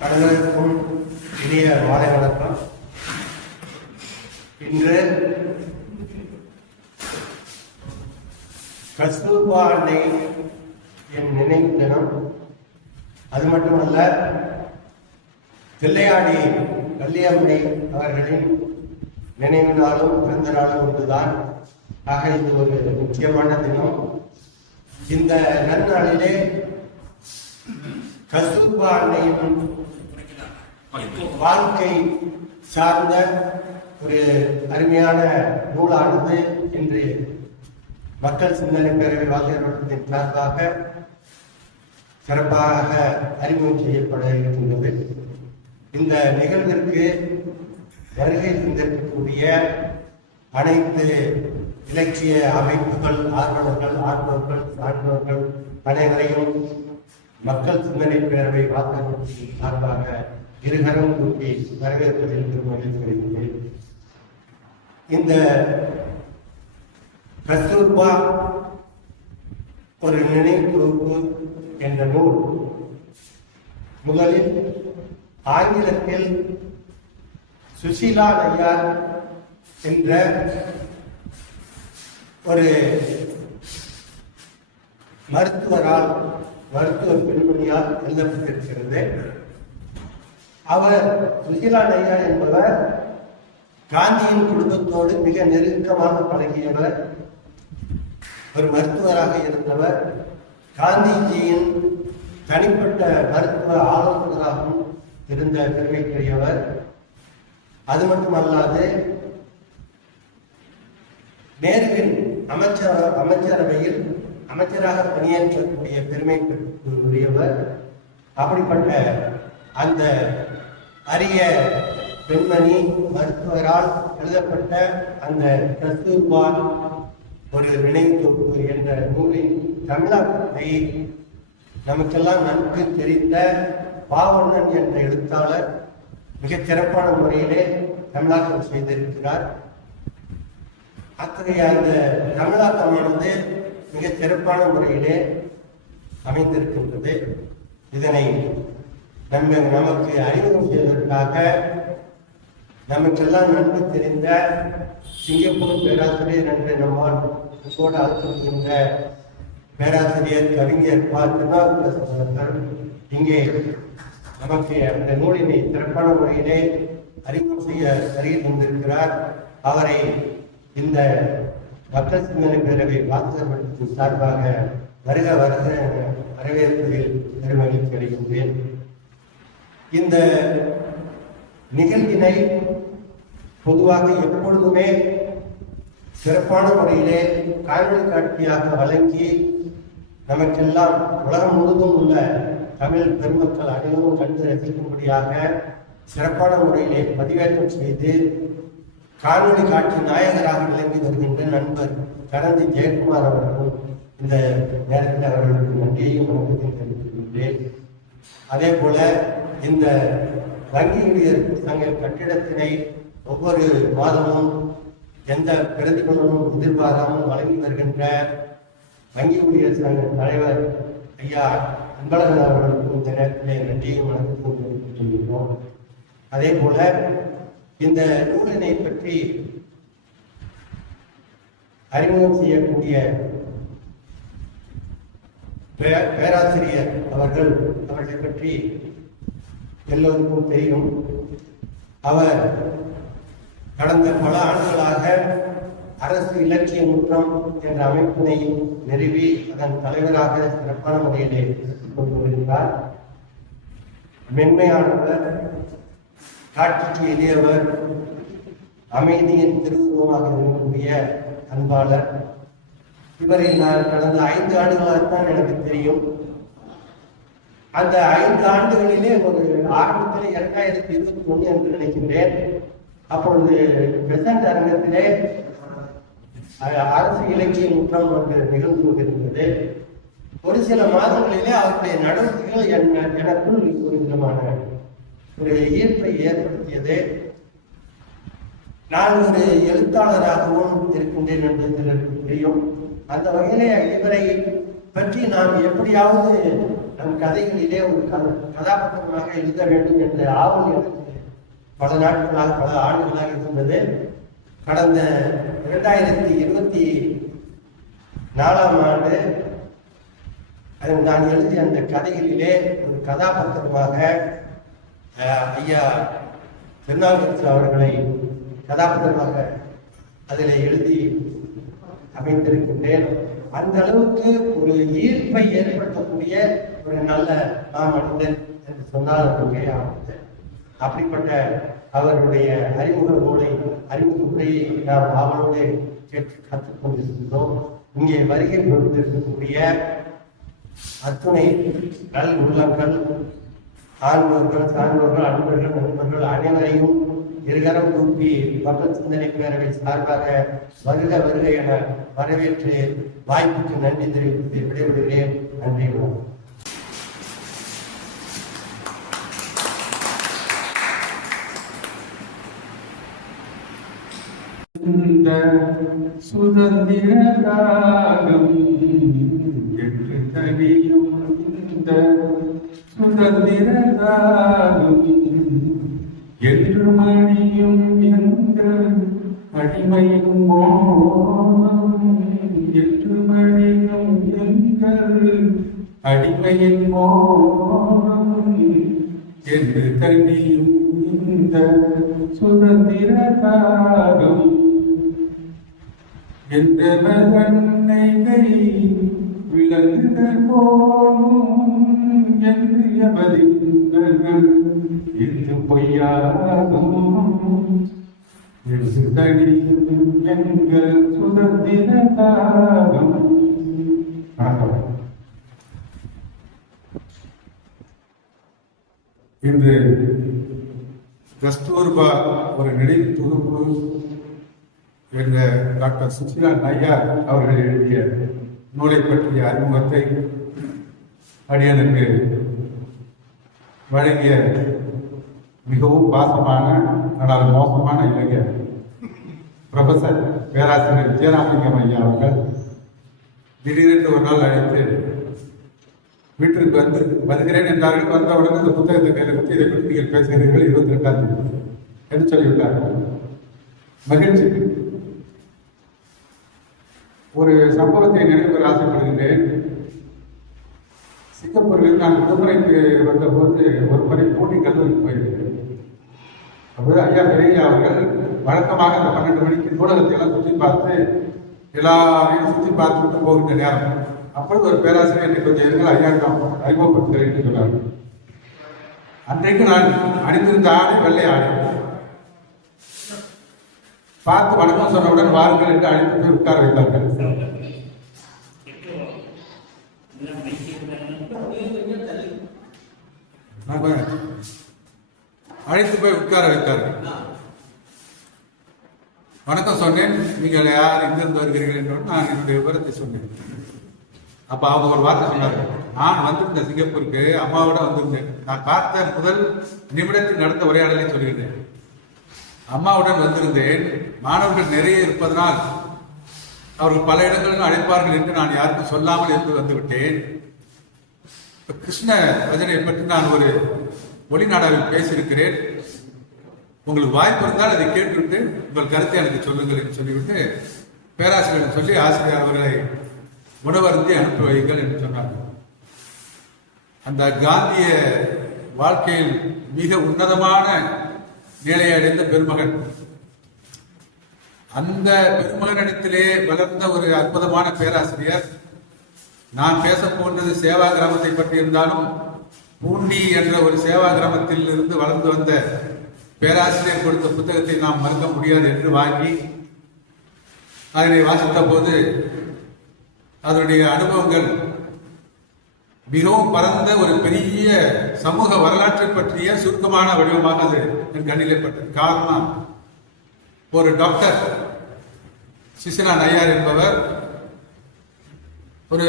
அனைவருக்கும் இனிய மாலை வணக்கம். இன்று கஸ்தூர்பா அன்னை என் நினைவு தினம். அது மட்டுமல்ல, தில்லையாடி வள்ளியம்மை அவர்களின் நினைவு நாளும் பிறந்த நாளும் ஒன்றுதான். ஆக இது ஒரு முக்கியமான தினம். இந்த நன்னாளிலே கஸ்தூர்பா அன்னையின் வாழ்க்கை சார்ந்த ஒரு அருமையான நூலானது இன்று மக்கள் சிந்தனை பேரவை வாசகர் வட்டத்தின் சார்பாக சிறப்பாக அறிமுகம் செய்யப்பட இருக்கின்றது. இந்த நிகழ்விற்கு வருகை தந்திருக்கக்கூடிய அனைத்து இலக்கிய அமைப்புகள், ஆர்வலர்கள், சான்றோர்கள் அனைவரையும் மக்கள் சிந்தனை பேரவை வாசகர் சார்பாக இருகரம் கூட்டி வரவேற்பதில் மகிழ்ச்சியடைகின்றேன். இந்த கஸ்தூர்பா ஒரு நினைவுக்கு என்ற நூல் முதலில் ஆங்கிலத்தில் சுசீலா நையார் என்ற ஒரு மருத்துவ பெண்மணியால் எழுதப்பட்டிருக்கிறது. அவர் சுசீலா நையார் என்பவர் காந்தியின் குடும்பத்தோடு மிக நெருக்கமாக பழகியவர், ஒரு மருத்துவராக இருந்தவர், காந்திஜியின் தனிப்பட்ட மருத்துவ ஆலோசகராகவும் இருந்த பெருமைக்குரியவர். அது மட்டுமல்லாது நேருவின் அமைச்சரவையில் அமைச்சராக பணியாற்றக்கூடிய பெருமைக்குரியவர். அப்படிப்பட்ட அந்த அரிய பெண்மணி மருத்துவரால் எழுதப்பட்ட அந்த கஸ்தூர்பா ஒரு நினைவு தொகுப்பு என்ற நூலின் தமிழாக்கத்தை நமக்கெல்லாம் நன்கு தெரிந்த பாவண்ணன் என்ற எழுத்தாளர் மிகச் சிறப்பான முறையிலே தமிழாக்கம் செய்திருக்கிறார். அத்தகைய அந்த தமிழாக்கமானது மிகச் சிறப்பான முறையிலே அமைந்திருக்கின்றது. இதனை நமக்கு அறிமுகம் செய்வதற்காக நமக்கெல்லாம் நன்கு தெரிந்த சிங்கப்பூர் பேராசிரியர் என்று நம்மால் கூட அழைக்கின்ற பேராசிரியர் கவிஞர் திருநாவுக்கரசர் இங்கே நமக்கு அந்த நூலினை சிறப்பான முறையிலே அறிமுகம் செய்ய வருகை தந்திருக்கிறார். அவரை இந்த மக்கள் சிந்தனை பேரவை வாசகர் மன்றத்தின் சார்பாக வருக வரவேற்பதில் பெருமகிழ்ச்சி அடைகின்றேன். இந்த நிகழ்வினை பொதுவாக எப்பொழுதுமே சிறப்பான முறையிலே காணொலி காட்சியாக வழங்கி நமக்கெல்லாம் உலகம் முழுவதும் உள்ள தமிழ் பெருமக்கள் அனைவரும் கண்டு ரசிக்கும்படியாக சிறப்பான முறையிலே பதிவேற்றம் செய்து காணொலி காட்சி நாயகராக விளங்கி வருகின்ற நண்பர் கரந்தி ஜெயக்குமார் அவர்களும் இந்த நேரத்தில் அவர்களுக்கு நன்றியையும் வணக்கத்தையும் தெரிவிக்கின்றேன். அதே போல இந்த வங்கி ஊழியர் சங்க கட்டிடத்தினை ஒவ்வொரு மாதமும் எந்த பிரதிபலனும் எதிர்பாராமல் வழங்கி வருகின்ற வங்கி ஊழியர் சங்க தலைவர் ஐயா அன்பழகன் அவர்களுக்கும் இந்த நேரத்திலே நன்றியையும் வணக்கத்தையும் தெரிவித்துக் கொள்கிறோம். அதே போல இந்த நூலினை பற்றி அறிமுகம் செய்யக்கூடிய பேராசிரியர் அவர்களை பற்றி எல்லோருக்கும் தெரியும். அவர் கடந்த பல ஆண்டுகளாக அரசு இலக்கிய முற்றம் என்ற அமைப்பினை நிறுவி அதன் தலைவராக சிறப்பான முறையிலே கொண்டு வருகிறார். மென்மையானவர், காட்சிக்கு எளியவர், அமைதியின் திருவுருவமாக இருக்கக்கூடிய அன்பாளர். இவரை நான் கடந்த 5 ஆண்டுகளாகத்தான் எனக்கு தெரியும். அந்த 5 ஆண்டுகளிலே ஒரு ஆரம்பத்தில் 2021 என்று நினைக்கின்றேன். அப்பொழுது பிரசன்ட் அரங்கத்திலே அரசு இலக்கிய முற்றம் ஒன்று நிகழ்ந்து கொண்டிருந்தது. ஒரு சில மாதங்களிலே அவருடைய நடவடிக்கைகள் எனக்குள் ஒரு விதமான ஒரு ஈர்ப்பை ஏற்படுத்தியது. நான் ஒரு எழுத்தாளராகவும் இருக்கின்றேன் என்று சிலருக்கு தெரியும். அந்த வகையிலே இவரை பற்றி நாம் எப்படியாவது நம் கதைகளிலே ஒரு கதாபாத்திரமாக எழுத வேண்டும் என்ற ஆவல் எனக்கு பல நாட்களாக பல ஆண்டுகளாக இருந்தது. கடந்த 2024 நான் எழுதிய அந்த கதைகளிலே ஒரு கதாபாத்திரமாக ஐயா திருநாவுக்கரசு அவர்களை கதாபாத்திரமாக அதில் எழுதி அமைந்திருக்கின்றேன். அந்த அளவுக்கு ஒரு ஈர்ப்பை ஏற்படுத்தக்கூடிய ஒரு நல்ல மனிதன் என்று சொன்னால் மிகையானது. அப்படிப்பட்ட அவருடைய அறிமுக உரையை நாம் அவரோடு கேட்டு கற்றுக்கொண்டிருக்கிறோம். இங்கே வருகை கொடுத்திருக்கக்கூடிய அத்துணை நல் உள்ளங்கள், ஆண்பவர்கள், சான்றோர்கள், அன்பர்கள், நண்பர்கள் அனைவரையும் இருகரம் தூக்கி மக்கள் சிந்தனை பேரவை சார்பாக வருக வருக என வரவேற்று வாய்ப்புக்கு நன்றி தெரிவித்து விடைபெறுகிறேன். நன்றி. சுதந்திர ராகம் என்று தனியும் இந்த சுதந்திர ராகம் என்று மணியும் எங்கள் அடிமையும் மோனம் என்று மணியும் எங்கள் அடிமையின் மோனம் என்று தனியும் இந்த சுதந்திர ராகம் என்றனை கை விலங்குகள் போலும் என்று எமதிங்கள் என்று பொய்யாகும் என்று தனியும் எங்கள் சுதந்திர தாகம். இன்று கஸ்தூர்பா ஒரு நெடில் தொகுப்பு என்ற டாக்டர் சுசிலா நய்யார் அவர்கள் எழுதிய நூலை பற்றிய அறிமுகத்தை அடியனுக்கு வழங்கிய மிகவும் பாசமான ஆனால் மோசமான இளைஞர் ப்ரொஃபசர் பேராசிரியர் ஜெயராமலிங்கம் ஐயா அவர்கள் திடீரென்று ஒரு நாள் அழைத்து வீட்டிற்கு வருகிறேன் என்றார்கள். வந்தவுடன் இந்த புத்தகத்தை கையில் பற்றி இதை பற்றி நீங்கள் பேசுகிறீர்கள் 22ஆம் தேதி என்று சொல்லிவிட்டார்கள். மகிழ்ச்சி. ஒரு சம்பவத்தை நினைவு ஆசைப்படுகின்றேன். சிங்கப்பூரில் நான் விடுமுறைக்கு வந்தபோது ஒரு முறை பூண்டி கல்லூரிக்கு போயிருந்தேன். அப்போது ஐயா பெரிய அவர்கள் வழக்கமாக அந்த 12 மணிக்கு நூலகத்தை எல்லாம் சுற்றி பார்த்து எல்லாரையும் சுற்றி பார்த்துட்டு போகின்ற நேரம். அப்பொழுது ஒரு பேராசிரியர் என்னை கொஞ்சம் இருங்கள் ஐயாவிடம் அறிமுகப்படுத்துகிறேன் என்று சொன்னார்கள். அன்றைக்கு நான் அணிந்திருந்த ஆடை வெள்ளை ஆடை. பார்த்து வணக்கம் சொன்னவுடன் வாருங்கள் என்று அழைத்து போய் உட்கார வைத்தார்கள். அழைத்து போய் உட்கார வைத்தார்கள். வணக்கம் சொன்னேன். நீங்கள் யார் எங்கிருந்து வருகிறீர்கள் என்று நான் என்னுடைய விவரத்தை சொன்னேன். அப்ப அவங்க ஒரு வார்த்தை சொன்னார்கள். நான் வந்திருந்தேன் சிங்கப்பூருக்கு, அம்மாவோட வந்திருந்தேன். நான் பார்த்த முதல் நிமிடத்தில் நடந்த உரையாடலை சொல்லியிருந்தேன். அம்மாவுடன் வந்திருந்தேன். மாணவர்கள் நிறைய இருப்பதனால் அவர்கள் பல இடங்களிலும் அழைப்பார்கள் என்று நான் யாருக்கும் சொல்லாமல் இருந்து வந்துவிட்டேன். கிருஷ்ண பஜனை பற்றி நான் ஒரு ஒளிநாடாவில் பேசியிருக்கிறேன். உங்களுக்கு வாய்ப்பு இருந்தால் அதை கேட்டுவிட்டு உங்கள் கருத்தை எனக்கு சொல்லுங்கள் என்று சொல்லிவிட்டு பேராசிரியர் சொல்லி ஆசிரியர் அவர்களை உணவருந்தி அனுப்பி வையுங்கள் என்று சொன்னார்கள். அந்த காந்திய வாழ்க்கையில் மிக உன்னதமான நிலையை அடைந்த பெருமகன். அந்த பெருமகனிடத்திலே வளர்ந்த ஒரு அற்புதமான பேராசிரியர். நான் பேச போன்றது சேவா கிராமத்தை பற்றி இருந்தாலும் பூண்டி என்ற ஒரு சேவா கிராமத்தில் இருந்து வளர்ந்து வந்த பேராசிரியர் கொடுத்த புத்தகத்தை நாம் மறுக்க முடியாது என்று வாங்கி அதனை வாசித்த போது அதனுடைய அனுபவங்கள் மிகவும் பரந்த ஒரு பெரிய சமூக வரலாற்றை பற்றிய சுருக்கமான வடிவமாக அது என் கண்ணிலே பட்டது. காரணம், ஒரு டாக்டர் சுசிலா நய்யார் என்பவர் ஒரு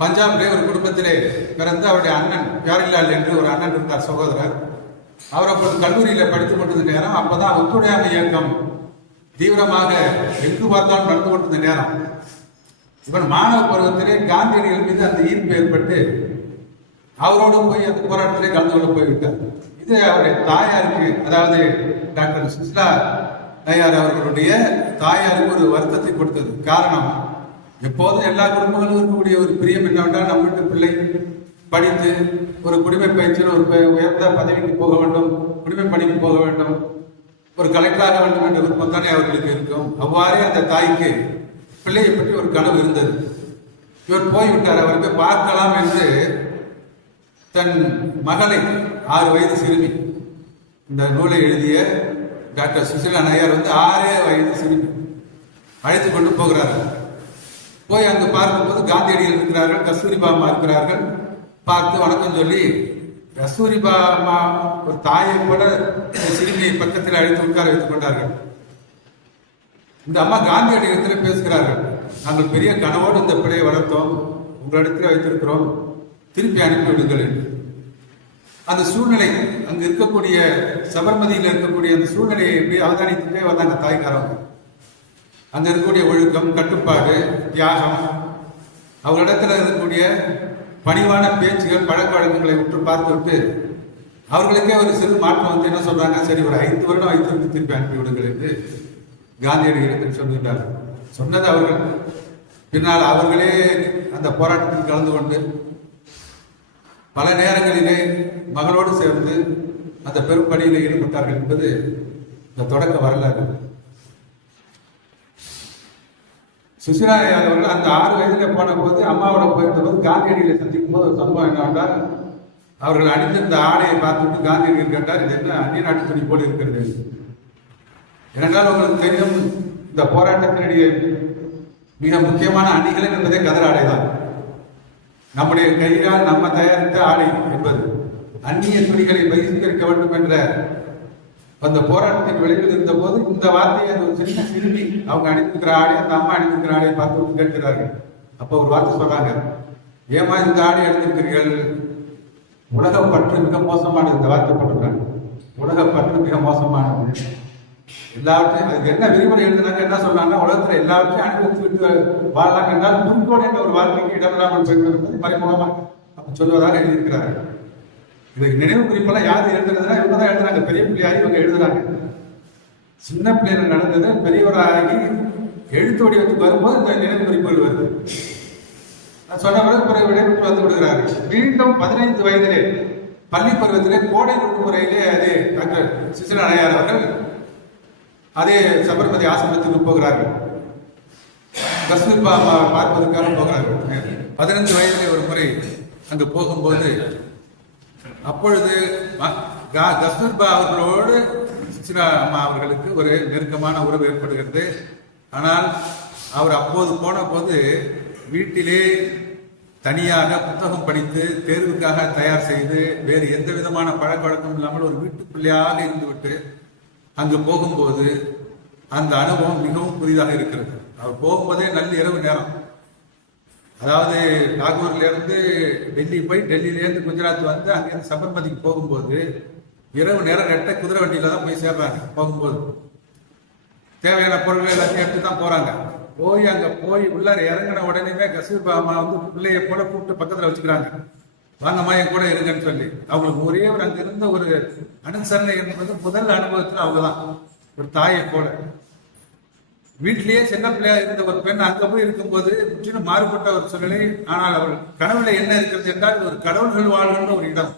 பஞ்சாபிலே ஒரு குடும்பத்திலே பிறந்து அவருடைய அண்ணன் பியாரிலால் என்று ஒரு அண்ணன் இருந்தார், சகோதரர். அவர் அப்போது கல்லூரியில படித்துக் கொண்டிருந்த நேரம். அப்பதான் ஒத்துழையாமை இயக்கம் தீவிரமாக எங்கு பார்த்தாலும் நடந்து கொண்டிருந்த நேரம். இவன் மாணவ பருவத்திலே காந்தியடிகள் மீது அந்த ஈர்ப்பு ஏற்பட்டு அவரோடு போய் அந்த போராட்டத்திலே கலந்து கொள்ள போய்விட்டார். இது அவருடைய தாயாருக்கு, அதாவது டாக்டர் சுசிலா நய்யார் அவர்களுடைய தாயாருக்கு ஒரு வருத்தத்தை கொடுத்தது. காரணம், எப்போதும் எல்லா குடும்பங்களும் இருக்கக்கூடிய ஒரு பிரியம் என்னவென்றால் நம்ம வீட்டு பிள்ளை படித்து ஒரு குடிமை பயிற்சியில் ஒரு உயர்ந்த பதவிக்கு போக வேண்டும், குடிமை பணிக்கு போக வேண்டும், ஒரு கலெக்டராக வேண்டும் என்ற விருப்பம் தானே அவர்களுக்கு இருக்கும். அவ்வாறே அந்த தாய்க்கு பிள்ளையை பற்றி ஒரு கனவு இருந்தது. இவர் போய்விட்டார். அவரை போய் பார்க்கலாம் என்று தன் மகளை, 6 வயது சிறுமி, இந்த நூலை எழுதிய டாக்டர் சுசிலா நய்யார் 6 வயது சிறுமி அழைத்து கொண்டு போகிறார்கள். போய் அங்கு பார்க்கும்போது காந்தியடிகள் இருக்கிறார்கள், கஸ்தூரிபா அம்மா இருக்கிறார்கள். பார்த்து வணக்கம் சொல்லி, கஸ்தூரிபா அம்மா ஒரு தாயை கூட சிறுமியை பக்கத்தில் அழைத்து உட்கார வைத்துக் கொண்டார்கள். இந்த அம்மா காந்தியடிகளத்தில் பேசுகிறார்கள். நாங்கள் பெரிய கனவோடு இந்த பிள்ளையை வளர்த்தோம், உங்களிடத்தில் வைத்திருக்கிறோம், திருப்பி அனுப்பிவிடுங்கள் என்று. அந்த சூழ்நிலை, அங்கு இருக்கக்கூடிய சபர்மதியில் இருக்கக்கூடிய அந்த சூழ்நிலையை எப்படி அவதானித்துட்டே வந்தாங்க தாய்க்காரவங்க. அங்க இருக்கக்கூடிய ஒழுக்கம், கட்டுப்பாடு, தியாகம், அவர்களிடத்தில் இருக்கக்கூடிய பணிவான பேச்சுகள், பழக்க வழக்கங்களை உற்று பார்த்துவிட்டு அவர்களுக்கே ஒரு சிறு மாற்றம் என்ன சொல்றாங்க, சரி ஒரு 5 வருடம் வைத்திருந்து திருப்பி அனுப்பிவிடுங்கள் என்று காந்தியடிகளிடத்தில் சொல்லுகிறார்கள். சொன்னது அவர்கள். பின்னால் அவர்களே அந்த போராட்டத்தில் கலந்து கொண்டு பல நேரங்களிலே மகளோடு சேர்ந்து அந்த பெரும் பணியில் ஈடுபட்டார்கள் என்பது இந்த தொடக்க வரலாறு. சுசிலா அவர்கள் அந்த 6 வயதிலே போன போது, அம்மாவோட போயிருந்த போது காந்தியடிகளை சந்திக்கும் போது ஒரு சம்பவம் என்னவென்றால், அவர்கள் அணிந்திருந்த ஆடையை பார்த்துட்டு காந்தியடிகள் கேட்டார், இது என்ன அந்நிய நாட்டு துணி போல் இருக்கிறது. ஏனென்றால் உங்களுக்கு தெரியும், இந்த போராட்டத்தினுடைய மிக முக்கியமான அணிகள் என்பதே கதர் ஆடை தான். நம்முடைய கையால் நம்ம தயாரித்த ஆடை என்பது அந்நிய துணிகளை பகிஷ்கரிக்க வேண்டும் என்ற அந்த போராட்டத்தின் விளைவில் இருந்த போது இந்த வார்த்தையை ஒரு சின்ன சிறுமி அவங்க அணிந்திருக்கிற ஆடை, அந்த அம்மா அணிந்திருக்கிற ஆடையை பார்த்து கேட்கிறார்கள். அப்போ ஒரு வார்த்தை சொல்றாங்க, ஏமா இந்த ஆடை அணிந்திருக்கிறீர்கள், உலக பற்று மிக மோசமானது. இந்த வார்த்தை போட்டிருக்காங்க, உலக பற்று மிக மோசமானது. எல்லாவற்றையும் அதுக்கு என்ன விரிவுரை எழுதினாங்க, என்ன சொன்னாங்க, உலகத்துல எல்லாவற்றையும் அனுபவித்து விட்டு வாழலாம் என்றால் குறிக்கோள் என்ற ஒரு வாழ்க்கைக்கு இடமில்லாமல் போய்விடுவது மறைமுகமாக அப்படி சொல்வதாக எழுதியிருக்கிறார்கள். இதுக்கு நினைவு குறிப்பெல்லாம் யார் எழுதுறதுன்னா இவங்க தான் எழுதுறாங்க. பெரிய பிள்ளையாகி இவங்க எழுதுறாங்க. சின்ன பிள்ளைகள் நடந்தது பெரியவராகி எழுத்து வடிவத்துக்கு வரும்போது இந்த நினைவு குறிப்புகள் வருது. சொன்ன பிறகு விடைபெற்று வந்து விடுகிறார்கள். மீண்டும் 15 வயதிலே பள்ளி பருவத்திலே கோடை விடுமுறையிலே அதே டாக்டர் சுசிலா நய்யார் அவர்கள் அதே சபர்மதி ஆசிரமத்துக்கு போகிறார்கள். கஸ்தூர்பா பார்ப்பதற்காக போகிறார்கள். 15 வயதிலே ஒரு முறை அங்கு போகும்போது, அப்பொழுது கஸ்தூர்பா அவர்களோடு சுசிலா அம்மா அவர்களுக்கு ஒரு நெருக்கமான உறவு ஏற்படுகிறது. ஆனால் அவர் அப்போது போன போது வீட்டிலே தனியாக புத்தகம் படித்து தேர்வுக்காக தயார் செய்து வேறு எந்த விதமான பழக்க வழக்கம் இல்லாமல் ஒரு வீட்டு பிள்ளையாக இருந்துவிட்டு அங்கு போகும்போது அந்த அனுபவம் மிகவும் புதிதாக இருக்கிறது. அவர் போகும்போதே நல்ல இரவு நேரம், அதாவது நாகூர்ல இருந்து டெல்லி போய் டெல்லியிலேருந்து குஜராத் வந்து அங்கிருந்து சபர்மதிக்கு போகும்போது இரவு நேரம் ரெட்டை குதிரை வண்டியில தான் போய் சேர்றாங்க. போகும்போது தேவையான பொருட்கள் எல்லாத்தையும் எடுத்து தான் போறாங்க. போய் அங்க போய் உள்ளார இறங்கின உடனே கஸ்தூர்பா அம்மா பிள்ளைய கூட கூப்பிட்டு பக்கத்துல வச்சுக்கிறாங்க. வாங்கம்மா என் கூட இருங்கன்னு சொல்லி. அவங்களுக்கு ஒரே ஒரு அங்க இருந்த ஒரு அனுசரணை என்பது முதல் அனுபவத்தில் அவங்கதான் ஒரு தாயை போல. வீட்டிலேயே சின்ன பிள்ளையா இருந்த ஒரு பெண் அங்க போய் இருக்கும்போது முற்றிலும் மாறுபட்ட ஒரு சூழ்நிலை. ஆனால் அவள் கனவுல என்ன இருக்கிறது என்றால் ஒரு கடவுள்கள் வாழ்கின்ற ஒரு இடம்.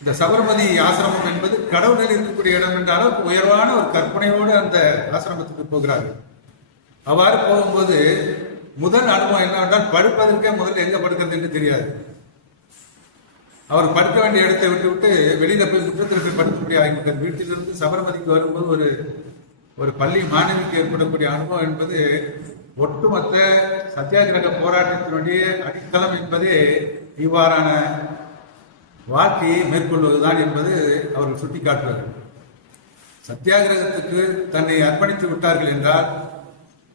இந்த சபர்மதி ஆசிரமம் என்பது கடவுளில் இருக்கக்கூடிய இடம் என்ற அளவுக்கு உயர்வான ஒரு கற்பனையோடு அந்த ஆசிரமத்துக்கு போகிறார்கள். அவ்வாறு போகும்போது முதல் அனுபவம் என்னவென்றால் படுப்பதற்கே முதல்ல எங்க படுக்கிறது என்று தெரியாது. அவர் படுக்க வேண்டிய இடத்தை விட்டு விட்டு வெளியில போய் முற்றத்தில் போய் படுக்கக்கூடிய ஆகிவிட்டார். வீட்டிலிருந்து சபர்மதிக்கு வரும்போது ஒரு பள்ளி மாணவிக்கு ஏற்படக்கூடிய அனுபவம் என்பது ஒட்டுமொத்த சத்தியாகிரக போராட்டத்தினுடைய அடித்தளம் என்பதே இவ்வாறான வாழ்க்கையை மேற்கொள்வதுதான் என்பது அவர்கள் சுட்டிக்காட்டுவார்கள். சத்தியாகிரகத்துக்கு தன்னை அர்ப்பணித்து விட்டார்கள் என்றால்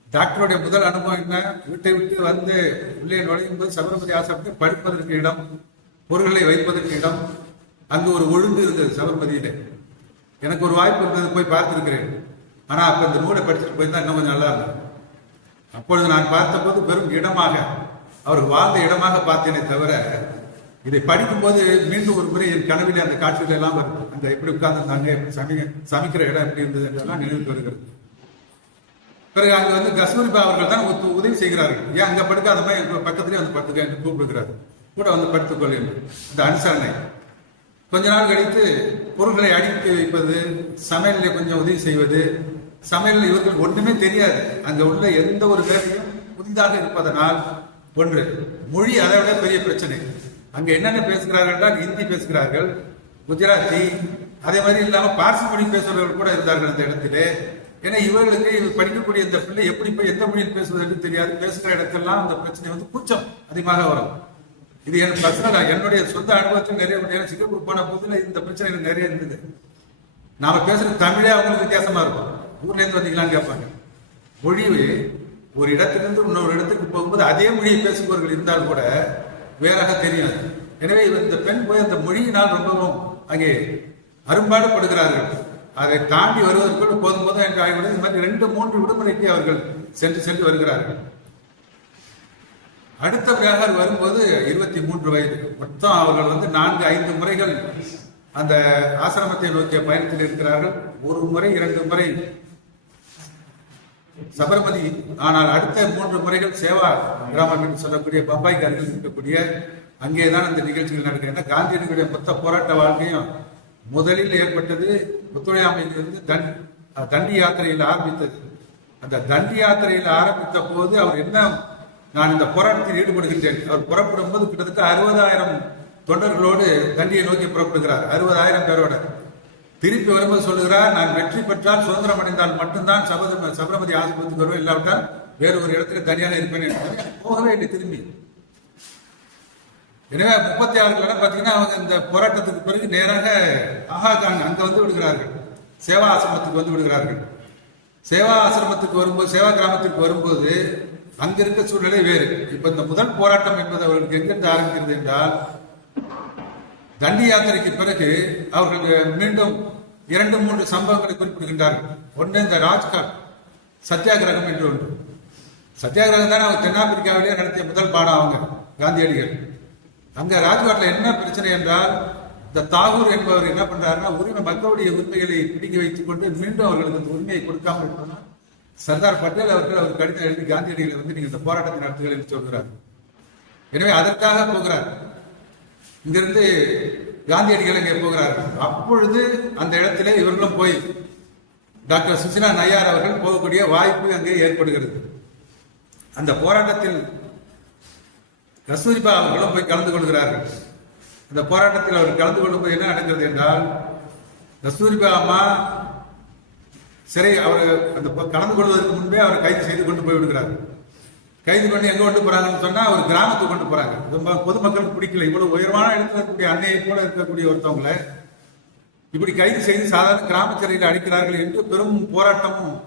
டாக்டருடைய முதல் அனுபவம் என்ன, வீட்டை விட்டு வந்து உள்ளே நுழையும் போது சபர்மதி ஆசிரமத்தில் படுப்பதற்கு இடம், பொருள்களை வைப்பதற்கு இடம், அங்கு ஒரு ஒழுங்கு இருந்தது சபர்மதியில. எனக்கு ஒரு வாய்ப்பு இருந்தது, போய் பார்த்திருக்கிறேன். ஆனா அப்ப இந்த நூலை படிச்சுட்டு போய் தான் இன்னும் கொஞ்சம் நல்லா இருந்தது. அப்பொழுது நான் பார்த்தபோது வெறும் இடமாக அவர் வாழ்ந்த இடமாக பார்த்தேனே தவிர இதை படிக்கும்போது மீண்டும் ஒரு முறை என் கனவிலே அந்த காட்சிகள் எல்லாம் வருது. அங்க எப்படி உட்கார்ந்துருந்தாங்க, எப்படி சமைக்கிற இடம் எப்படி இருந்தது என்றெல்லாம் நினைவுக்கு வருகிறது. பிறகு அங்க வந்து கஸ்தூரிபா அவர்கள் தான் உதவி செய்கிறார்கள். ஏன் அங்க படுக்காத மாதிரி என் பக்கத்துலேயே வந்து படுத்துக்க என்று கூப்பிடுகிறார். கூட வந்து படுத்துக்கொள் என்று இந்த அனுசரணை. கொஞ்ச நாள் கழித்து பொருட்களை அடுக்கி வைப்பது, சமையலில் கொஞ்சம் உதவி செய்வது. சமையல் இவர்கள் ஒன்றுமே தெரியாது. அங்க உள்ள எந்த ஒரு வேலையும் புதிதாக இருப்பதனால் ஒன்று மொழி அதை விட பெரிய பிரச்சனை. அங்க என்னென்ன பேசுகிறார்கள் என்றால் ஹிந்தி பேசுகிறார்கள், குஜராத்தி, அதே மாதிரி இல்லாம பார்சி மொழி பேசுபவர்கள் கூட இருந்தார்கள் அந்த இடத்திலே. ஏன்னா இவர்களுக்கு படிக்கக்கூடிய இந்த பிள்ளை எப்படி போய் எந்த மொழியில் பேசுவது என்று தெரியாது. பேசுகிற இடத்தெல்லாம் அந்த பிரச்சனை வந்து கூச்சம் அதிகமாக வரும். இது என் பர்சனலா என்னுடைய சொந்த அனுபவத்தில் நிறைய சிங்கப்பூர் போன போதுல இந்த பிரச்சனை எனக்கு நிறைய இருந்தது. நாம பேசுற தமிழே அவங்களுக்கு வித்தியாசமா இருக்கும். ஊர்ல இருந்து வந்தீங்களான்னு கேட்பாங்க. மொழி ஒரு இடத்திலிருந்து இன்னொரு இடத்துக்கு போகும்போது அதே மொழியை பேசுபவர்கள் இருந்தால் கூட வேறாக தெரியும். எனவே இந்த பெண் போய் அந்த மொழியினால் ரொம்பவும் அங்கே அரும்பாடுபடுகிறார்கள். அதை தாண்டி வருவதற்குள் போதும் என்று ஆகிவிடும். இந்த மாதிரி 2-3 விடுமுறைக்கு அவர்கள் சென்று வருகிறார்கள். அடுத்தபடியாக வரும்போது 23 வயது. மொத்தம் அவர்கள் வந்து 4-5 முறைகள் அந்த ஆசிரமத்தை நோக்கிய பயணத்தில் இருக்கிறார்கள். ஒரு முறை 2 முறை சபர்மதி. ஆனால் அடுத்த 3 முறைகள் சேவா கிராமம் என்று சொல்லக்கூடிய பம்பாய்க்கு அருகில் இருக்கக்கூடிய அங்கேதான் அந்த நிகழ்ச்சிகள் நடக்கின்றன. காந்தியடிகளுடைய மொத்த போராட்ட வாழ்க்கையும் முதலில் ஏற்பட்டது ஒத்துழையாமையிலிருந்து தண்டி யாத்திரையில் ஆரம்பித்தது. அந்த தண்டி யாத்திரையில் ஆரம்பித்த போது அவர் என்ன, நான் இந்த போராட்டத்தில் ஈடுபடுகின்றேன். அவர் புறப்படும் போது கிட்டத்தட்ட 60,000 தொண்டர்களோடு தண்டியை நோக்கி புறப்படுகிறார். 60,000 பேரோட திருப்பி வரும்போது சொல்லுகிறார், நான் வெற்றி பெற்றால் சுதந்திரம் அடைந்தால் மட்டும்தான் சபர்மதி ஆசிரமத்துக்கு வருவேன், இல்லாவிட்டால் வேறு ஒரு இடத்துல தனியாக இருப்பேன். போகவே இல்லை திரும்பி. எனவே 36 பார்த்தீங்கன்னா அவங்க இந்த போராட்டத்துக்கு பிறகு நேராக ஆகாகான் அங்க வந்து விடுகிறார்கள். சேவா ஆசிரமத்துக்கு வந்து விடுகிறார்கள். சேவா ஆசிரமத்துக்கு வரும்போது, சேவா கிராமத்திற்கு வரும்போது அங்க இருக்க சூழ்நிலை வேறு. இப்ப இந்த முதல் போராட்டம் என்பது அவர்களுக்கு எங்கிருந்து ஆரம்பிக்கிறது என்றால், தண்டி யாத்திரைக்கு பிறகு அவர்கள் மீண்டும் 2-3 சம்பவங்களை குறிப்பிடுகின்றார்கள். ஒன்று இந்த ராஜ்காட் சத்தியாகிரகம் என்று ஒன்று. சத்தியாகிரகம் தான் அவங்க தென்னாப்பிரிக்காவிலேயே நடத்திய முதல் பாடம் அவங்க காந்தியடிகள். அங்க ராஜ்காட்ல என்ன பிரச்சனை என்றால், இந்த தாகூர் என்பவர் என்ன பண்றாருன்னா, மக்களுடைய உரிமைகளை பிடிக்க வைத்துக் கொண்டு மீண்டும் அவர்களுக்கு அந்த உரிமையை கொடுக்காமல் இருப்பதனால் சர்தார் பட்டேல் அவர்கள் அவர் கடிதம் எழுதி காந்தியடிகளை வந்து நீங்க இந்த போராட்டத்தை நடத்துகள் என்று சொல்கிறார். எனவே அதற்காக போகிறார். இங்கிருந்து காந்தியடிகள் இங்கே போகிறார்கள். அப்பொழுது அந்த இடத்திலே இவர்களும் போய் டாக்டர் சுசிலா நய்யார் அவர்கள் போகக்கூடிய வாய்ப்பு அங்கே ஏற்படுகிறது. அந்த போராட்டத்தில் கஸ்தூரிபா அவர்களும் போய் கலந்து கொள்கிறார்கள். அந்த போராட்டத்தில் அவர் கலந்து கொள்ளும்போது என்ன நடக்கிறது என்றால், கஸ்தூரிபா அம்மா சிறை அவர் அந்த கலந்து கொள்வதற்கு முன்பே அவர் கைது செய்து கொண்டு போய் விடுகிறார்கள். கைது பண்ணி எங்க கொண்டு போறாங்கன்னு சொன்னா ஒரு கிராமத்துக்கு கொண்டு போறாங்க. பொதுமக்களுக்கு பிடிக்கல. இவ்வளவு உயர்வான இடத்துல இருக்கக்கூடிய அன்னையை போல இருக்கக்கூடிய ஒருத்தவங்களை இப்படி கைது செய்து சாதாரண கிராம சிறையில் அடைக்கிறார்கள் என்று பெரும் போராட்டமும்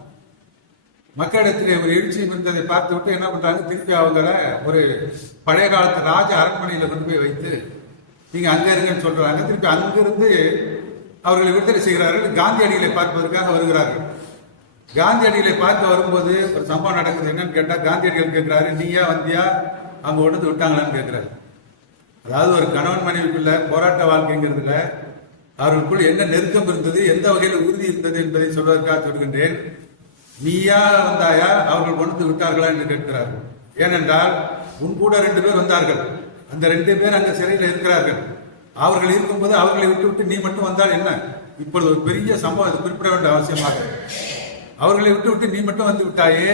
மக்களிடத்திலே ஒரு எழுச்சியும் இருந்ததை பார்த்து விட்டு என்ன பண்றாங்க, திருப்பி அவங்கள ஒரு பழைய காலத்து ராஜ அரண்மனையில கொண்டு போய் வைத்து நீங்க அங்க இருங்கன்னு சொல்றாங்க. திருப்பி அங்கிருந்து அவர்களை விடுதலை செய்கிறார்கள். காந்தியடிகளை பார்ப்பதற்காக வருகிறார்கள். காந்தியடிகளை பார்க்க வரும்போது ஒரு சம்பவம் நடக்குது. என்னன்னு கேட்டா, காந்தியடிகள் கேட்கிறாரு, நீயா வந்தியா அவங்க உடந்து விட்டாங்களான்னு கேட்கிறாரு. அதாவது ஒரு கணவன் மனைவிக்குள்ள போராட்ட வாழ்க்கைங்கிறதுல அவர்களுக்குள் என்ன நெருக்கம் இருந்தது, எந்த வகையில் உறுதி இருந்தது என்பதை சொல்வதற்காக சொல்கின்றேன். நீயா வந்தாயா அவர்கள் கொண்டு விட்டார்களா என்று கேட்கிறார்கள். ஏனென்றால் உன் கூட 2 பேர் வந்தார்கள். அந்த 2 பேர் அங்க சிறையில் இருக்கிறார்கள். அவர்கள் இருக்கும்போது அவர்களை விட்டு நீ மட்டும் வந்தால் என்ன? இப்பொழுது ஒரு பெரிய சம்பவம் குறிப்பிட வேண்டிய அவசியமாக. அவர்களை விட்டு நீ மட்டும் வந்து விட்டாயே,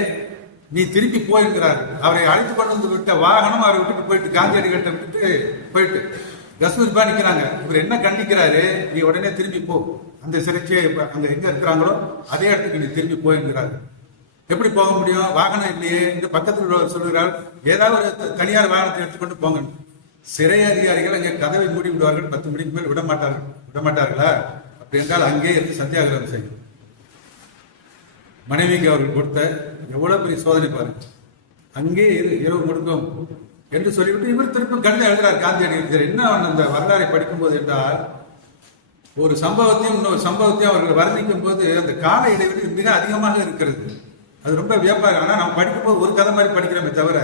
நீ திருப்பி போயிருக்கிறார்கள். அவரை அழைத்து கொண்டு வந்து விட்ட வாகனம் அவரை விட்டுட்டு போயிட்டு காந்தியடிகள்கிட்ட விட்டுட்டு போயிட்டு கஸ்தூரிபா நிக்கிறாங்க. இவர் என்ன கண்டிக்கிறாரு, நீ உடனே திரும்பி போ, அந்த சிறைக்கு அங்க எங்க இருக்கிறாங்களோ அதே இடத்துக்கு நீ திரும்பி போயிருக்கிறாரு. எப்படி போக முடியும்? வாகனம் இல்லையே. இந்த பக்கத்தில் சொல்கிறார், ஏதாவது ஒரு தனியார் வாகனத்தை எடுத்துக்கொண்டு போங்க. சிறை அதிகாரிகள் அங்கே கதவை மூடி விடுவார்கள். 10 மணிக்கு மேல் விடமாட்டார்களா? அப்படி என்றால் அங்கே இருந்து சத்தியாகிரகம் செய்யும். மனைவிக்கு அவர்கள் கொடுத்த எவ்வளவு பெரிய சோதனை பாருங்க. அங்கே இரவு முடுக்கும் என்று சொல்லிவிட்டு இவர் திருப்பும் கடிதம் எழுதுறார் காந்தியடிகள். என்ன அந்த வரலாறை படிக்கும்போது என்றால், ஒரு சம்பவத்தையும் இன்னொரு சம்பவத்தையும் அவர்கள் வர்ணிக்கும் போது அந்த கால இடைவெளி மிக அதிகமாக இருக்கிறது. அது ரொம்ப வியப்பாக. ஆனால் நம்ம படிக்கும்போது ஒரு கதை மாதிரி படிக்கிறோமே தவிர,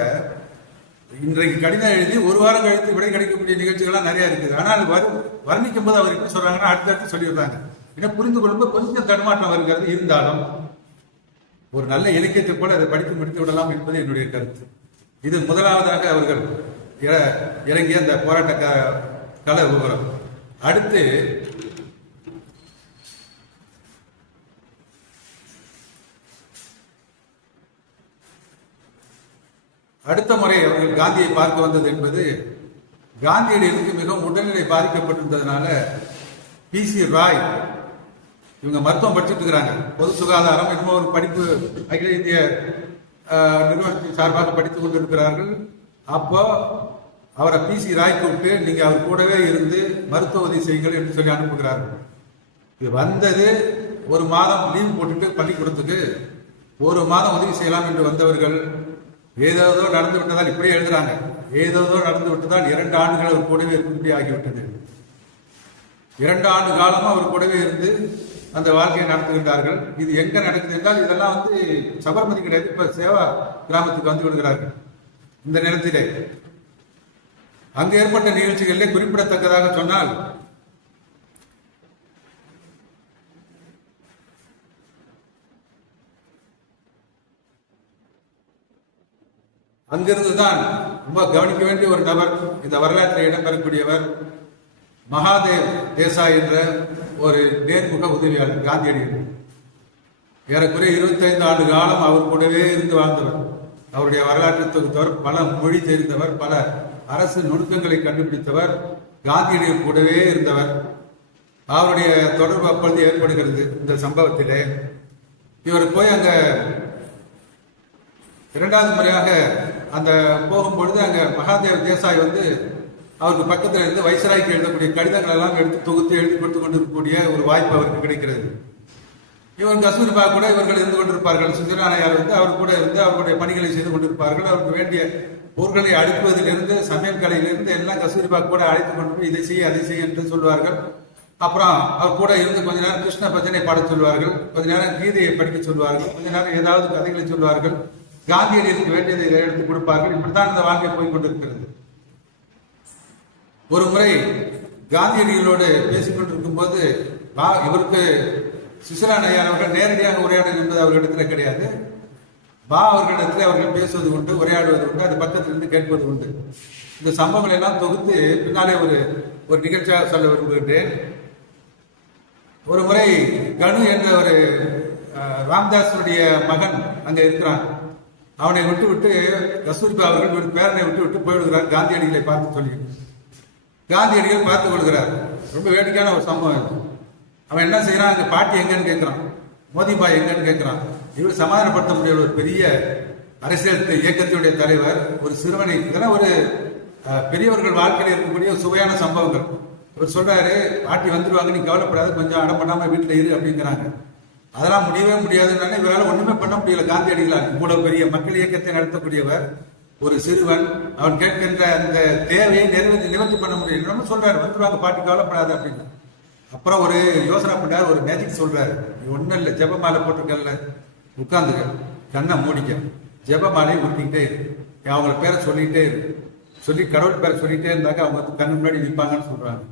இன்றைக்கு கடிதம் எழுதி ஒரு வாரம் கழித்து விடை கிடைக்கக்கூடிய நிகழ்ச்சிகள்லாம் நிறைய இருக்குது. ஆனால் வர்ணிக்கும் போது அவர் என்ன சொல்றாங்கன்னா அடுத்தடுத்து சொல்லிடுறாங்க. ஏன்னா புரிந்து கொள்ளும்போது கொஞ்சம் தடுமாற்றம் வருகிறது. இருந்தாலும் ஒரு நல்ல இலக்கியத்தை போல அதை படித்து முடித்து விடலாம் என்பது என்னுடைய கருத்து. இது முதலாவதாக அவர்கள் இறங்கிய அந்த போராட்ட கள விவரம். அடுத்து அடுத்த முறை அவர்கள் காந்தியை பார்க்க வந்தது என்பது காந்தியடிகளுக்கு மிகவும் உடல்நிலை பாதிக்கப்பட்டிருந்ததுனால PC ராய் இவங்க மருத்துவம் படிச்சுட்டு இருக்கிறாங்க. பொது சுகாதாரம் இன்னும் ஒரு படிப்பு அகில இந்திய நிறுவனத்தின் சார்பாக படித்துக் கொண்டிருக்கிறார்கள். அப்போ அவரை PC ராய் கூப்பிட்டு நீங்க அவர் கூடவே இருந்து மருத்துவ உதவி செய்யுங்கள் என்று சொல்லி அனுப்புகிறார்கள். இது வந்தது ஒரு மாதம் லீவ் போட்டுட்டு பள்ளிக்கூடத்துக்கு ஒரு மாதம் உதவி செய்யலாம் என்று வந்தவர்கள் ஏதோ நடந்து விட்டதால் இப்படியே எழுதுறாங்க. ஏதோ நடந்து விட்டதால் 2 ஆண்டுகள் அவர் கூடவே இருக்கும்படி ஆகிவிட்டது. 2 ஆண்டு காலமா அவர் கூடவே இருந்து அந்த வாழ்க்கையை நடத்துகின்றார்கள். இது எங்க நடக்குது என்றால் இதெல்லாம் சபர்மதி கிடையாது. இப்ப சேவா கிராமத்துக்கு வந்து விடுகிறார்கள். இந்த நேரத்திலே அங்கு ஏற்பட்ட நிகழ்ச்சிகளிலே குறிப்பிடத்தக்கதாக சொன்னால் அங்கிருந்துதான் ரொம்ப கவனிக்க வேண்டிய ஒரு நபர், இந்த வரலாற்றில் இடம்பெறக்கூடியவர் மகாதேவ் தேசாய் என்ற ஒரு நேர்முக உதவியாளர் காந்தியடிகள். ஏறக்குறைய 25 ஆண்டு காலம் அவர் கூடவே இருந்து வாழ்ந்தவர். அவருடைய வரலாற்றை தொகுத்தவர், பல மொழி தெரிந்தவர், பல அரசு நுணுக்கங்களை கண்டுபிடித்தவர், காந்தியடிகள் கூடவே இருந்தவர். அவருடைய தொடர்பு அப்பொழுது ஏற்படுகிறது. இந்த சம்பவத்திலே இவர் போய் அங்க 2வது முறையாக அந்த போகும்பொழுது அங்க மகாதேவ் தேசாய் அவருக்கு பக்கத்தில் இருந்து வைஸ்ராய்க்கு எழுதக்கூடிய கடிதங்கள் எல்லாம் எடுத்து தொகுத்து எழுதி கொடுத்து கொண்டிருக்கக்கூடிய ஒரு வாய்ப்பு அவருக்கு கிடைக்கிறது. இவர் கஸ்தூரிபா கூட இவர்கள் இருந்து கொண்டிருப்பார்கள். சுந்தரானையார் அவர் கூட இருந்து அவருடைய பணிகளை செய்து கொண்டிருப்பார்கள். அவருக்கு வேண்டிய பொருட்களை அடுக்குவதிலிருந்து சமையல் கலையிலிருந்து எல்லாம் கஸ்தூரிபா கூட அழைத்து கொண்டு இதை செய்ய அதை செய்ய என்று சொல்வார்கள். அப்புறம் அவர் கூட இருந்து கொஞ்ச நேரம் கிருஷ்ண பஜனை பாட சொல்வார்கள், கொஞ்ச நேரம் கீதையை படிக்க சொல்வார்கள், கொஞ்ச நேரம் ஏதாவது கதைகளை சொல்வார்கள். காந்தியடிகளுக்கு வேண்டியதை இதை எடுத்து கொடுப்பார்கள். இப்படித்தான் இந்த வாழ்க்கை போய் கொண்டிருக்கிறது. ஒரு முறை காந்தியடிகளோடு பேசிக் கொண்டிருக்கும் போது இவருக்கு சுசிலா நய்யார் அவர்கள் நேரடியாக உரையாடல் என்பது அவர்களிடத்தில் கிடையாது. அவர்களிடத்தில் அவர்கள் பேசுவது உண்டு, உரையாடுவது உண்டு, அது பக்கத்திலிருந்து கேட்பது உண்டு. இந்த சம்பவங்களை எல்லாம் தொகுத்து பின்னாலே ஒரு நிகழ்ச்சியாக சொல்ல விரும்புகின்றேன். ஒரு முறை கனு என்ற ஒரு ராம்தாஸுடைய மகன் அங்கே இருக்கிறான். அவனை விட்டு கஸ்தூரிபா அவர்கள் பேரனை விட்டு போய்விடுகிறார் காந்தியடிகளை பார்த்து சொல்லி. காந்தியடிகள் பார்த்துக் கொள்கிறார். ரொம்ப வேடிக்கையான ஒரு சம்பவம். அவன் என்ன செய்யறான், அந்த பாட்டி எங்கன்னு கேட்கிறான், மோதிபாய் எங்கன்னு கேட்கிறான். இவர் சமாதானப்படுத்த முடியாத ஒரு பெரிய அரசியல் இயக்கத்தினுடைய தலைவர் ஒரு சிறுவனை, இதெல்லாம் ஒரு பெரியவர்கள் வாழ்க்கையில் இருக்கக்கூடிய சுவையான சம்பவங்கள். இவர் சொல்றாரு, பாட்டி வந்துடுவாங்க, நீ கவலைப்படாத, கொஞ்சம் அடம் பண்ணாம வீட்டுல இரு அப்படிங்கிறாங்க. அதெல்லாம் முடியவே முடியாதுன்னு இவரால் ஒண்ணுமே பண்ண முடியல. காந்தியடிகளால் இவ்வளவு பெரிய மக்கள் இயக்கத்தை நடத்தக்கூடியவர் ஒரு சிறுவன், அவன் கேட்கின்ற அந்த தேவையை நிவர்த்தி பண்ண முடியல. சொல்றாரு, வந்துருவாங்க பாட்டி, கவலைப்படாது அப்படின்னு. அப்புறம் ஒரு யோசனை பண்ணாரு, ஒரு மேஜிக் சொல்றாரு. ஒன்னும் இல்லை, ஜெபமாலை போட்டிருக்கல, உட்கார்ந்துக்க, கண்ணை மூடிக்க, ஜெபமாலையை உருட்டிக்கிட்டே இரு, அவங்கள பேரை சொல்லிக்கிட்டே இரு, சொல்லி கடவுள் பேரை சொல்லிக்கிட்டே இருந்தாக்க அவங்க கண்ணு முன்னாடி நிற்பாங்கன்னு சொல்றாங்க.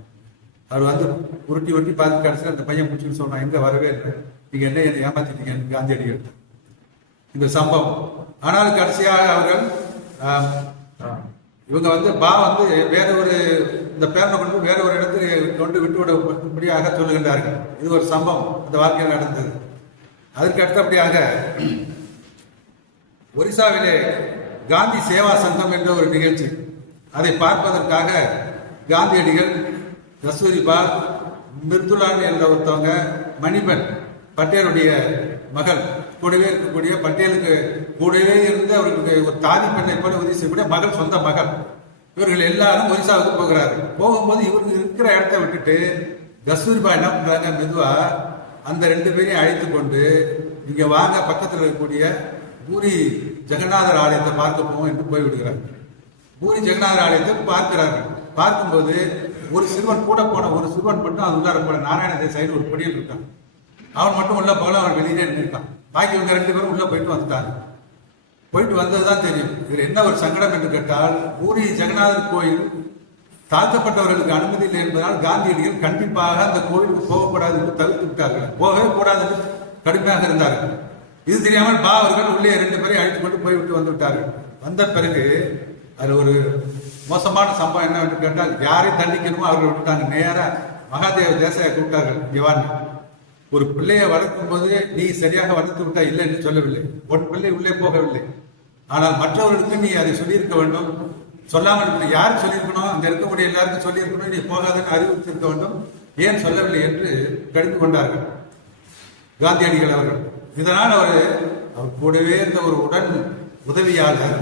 அவர் உருட்டி பார்த்து கடைசியில் அந்த பையன் முடிச்சுன்னு சொல்றான், எங்க வரவே இல்லை, நீங்க என்ன ஏமாத்திட்டீங்க காந்தியடிகள். இந்த சம்பவம். ஆனால் கடைசியாக அவர்கள் இவங்க வேற ஒரு இந்த பேரனை கொண்டு வேற ஒரு இடத்தில் கொண்டு விட்டு விடும்படியாக சொல்லுகின்றார்கள். இது ஒரு சம்பவம் அந்த வாழ்க்கையில் நடந்தது. அதற்கு அடுத்தபடியாக ஒரிசாவிலே காந்தி சேவா சங்கம் என்ற ஒரு நிகழ்ச்சி, அதை பார்ப்பதற்காக காந்தியடிகள், கஸ்தூரிபா, மிர்துலான் என்ற ஒருத்தவங்க, மணிபென் பட்டேலுடைய மகள், கூடவே இருக்கக்கூடிய பட்டேலுக்கு கூடவே இருந்து அவர்களுக்கு ஒரு தாதி பெண்ணை போல உதவி செய்யக்கூடிய மகள், சொந்த மகள், இவர்கள் எல்லாரும் ஒரிசாவுக்கு போகிறார்கள். போகும்போது இவர்கள் இருக்கிற இடத்தை விட்டுட்டு கஸ்தூரிபா என்ன பண்றாங்க, மெதுவா அந்த 2 பேரையும் அழைத்து கொண்டு இங்க வாங்க, பக்கத்தில் இருக்கக்கூடிய பூரி ஜெகநாதர் ஆலயத்தை பார்க்க போவோம் என்று போய்விடுகிறார்கள். பூரி ஜெகநாதர் ஆலயத்தை பார்க்கிறார்கள். பார்க்கும்போது ஒரு சிறுவன் கூட போன ஒரு சிறுவன் மட்டும் அது உள்ளார போல நாராயண தேசாயின்னு ஒரு பொடியில் இருக்கான். அவன் மட்டும் உள்ள போகல, அவன் வெளியிலே நிற்கான். பாக்கி இவங்க 2 பேரும் உள்ள போயிட்டு வந்துட்டாங்க. போயிட்டு வந்ததுதான் தெரியும். இதில் என்ன ஒரு சங்கடம் என்று கேட்டால், பூரி ஜெகநாதர் கோயில் தாழ்த்தப்பட்டவர்களுக்கு அனுமதி இல்லை என்பதால் காந்தியடிகள் கண்டிப்பாக அந்த கோயிலுக்கு போகக்கூடாது என்று தவிர்த்து விட்டார்கள். போகவே கூடாது என்று கடுமையாக இருந்தார்கள். இது தெரியாமல் அவர்கள் உள்ளே 2 பேரை அழைத்துக் கொண்டு போய்விட்டு வந்து விட்டார்கள். வந்த பிறகு அது ஒரு மோசமான சம்பவம் என்னவென்று கேட்டால், யாரையும் தண்டிக்கணுமோ அவர்கள் விட்டுட்டாங்க. நேராக மகாதேவ தேசாயை கூப்பிட்டார்கள். இவான், ஒரு பிள்ளையை வளர்க்கும் போது நீ சரியாக வளர்த்து விட்டா இல்லை என்று சொல்லவில்லை. உன் பிள்ளை உள்ளே போகவில்லை, ஆனால் மற்றவர்களுக்கு நீ அதை சொல்லியிருக்க வேண்டும். சொல்லாமல் யார் சொல்லியிருக்கணும்? அங்க இருக்கக்கூடிய எல்லாருக்கும் சொல்லியிருக்கணும், நீ போகாதன்னு அறிவித்திருக்க வேண்டும். ஏன் சொல்லவில்லை என்று கடிந்து கொண்டார்கள் காந்தியடிகள் அவர்கள். இதனால் அவர் கூடவே இருந்த ஒரு உடன் உதவியாளர்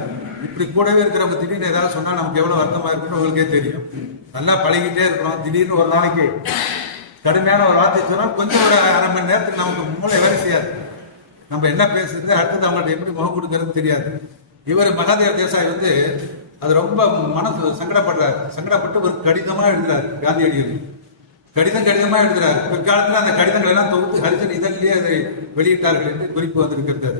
இப்படி கூடவே இருக்கிறவங்க திடீர்னு ஏதாவது சொன்னா நமக்கு எவ்வளவு வருத்தமா இருக்குன்னு உங்களுக்கே தெரியும். நல்லா பழகிட்டே இருக்கிறோம், திடீர்னு ஒரு நாளைக்கு கடுமையான ஒரு வார்த்தை சொன்னால் கொஞ்சம் ஒரு அரை மணி நேரத்துக்கு நமக்கு மூளை வேலை செய்யாது. நம்ம என்ன பேசுறது, அடுத்தது அவங்கள்ட்ட எப்படி முகம் கொடுக்கறது தெரியாது. இவர் மகாதேவ தேசாய் அது ரொம்ப மனசு சங்கடப்பட்டு ஒரு கடிதமா எழுதுறாரு காந்தியடிகள். கடிதமா எழுதுறாரு. பிற்காலத்தில் அந்த கடிதங்கள் எல்லாம் தொகுத்து ஹரிஜன் இதழிலேயே அதை வெளியிட்டார்கள் என்று குறிப்பு வந்திருக்கிறது.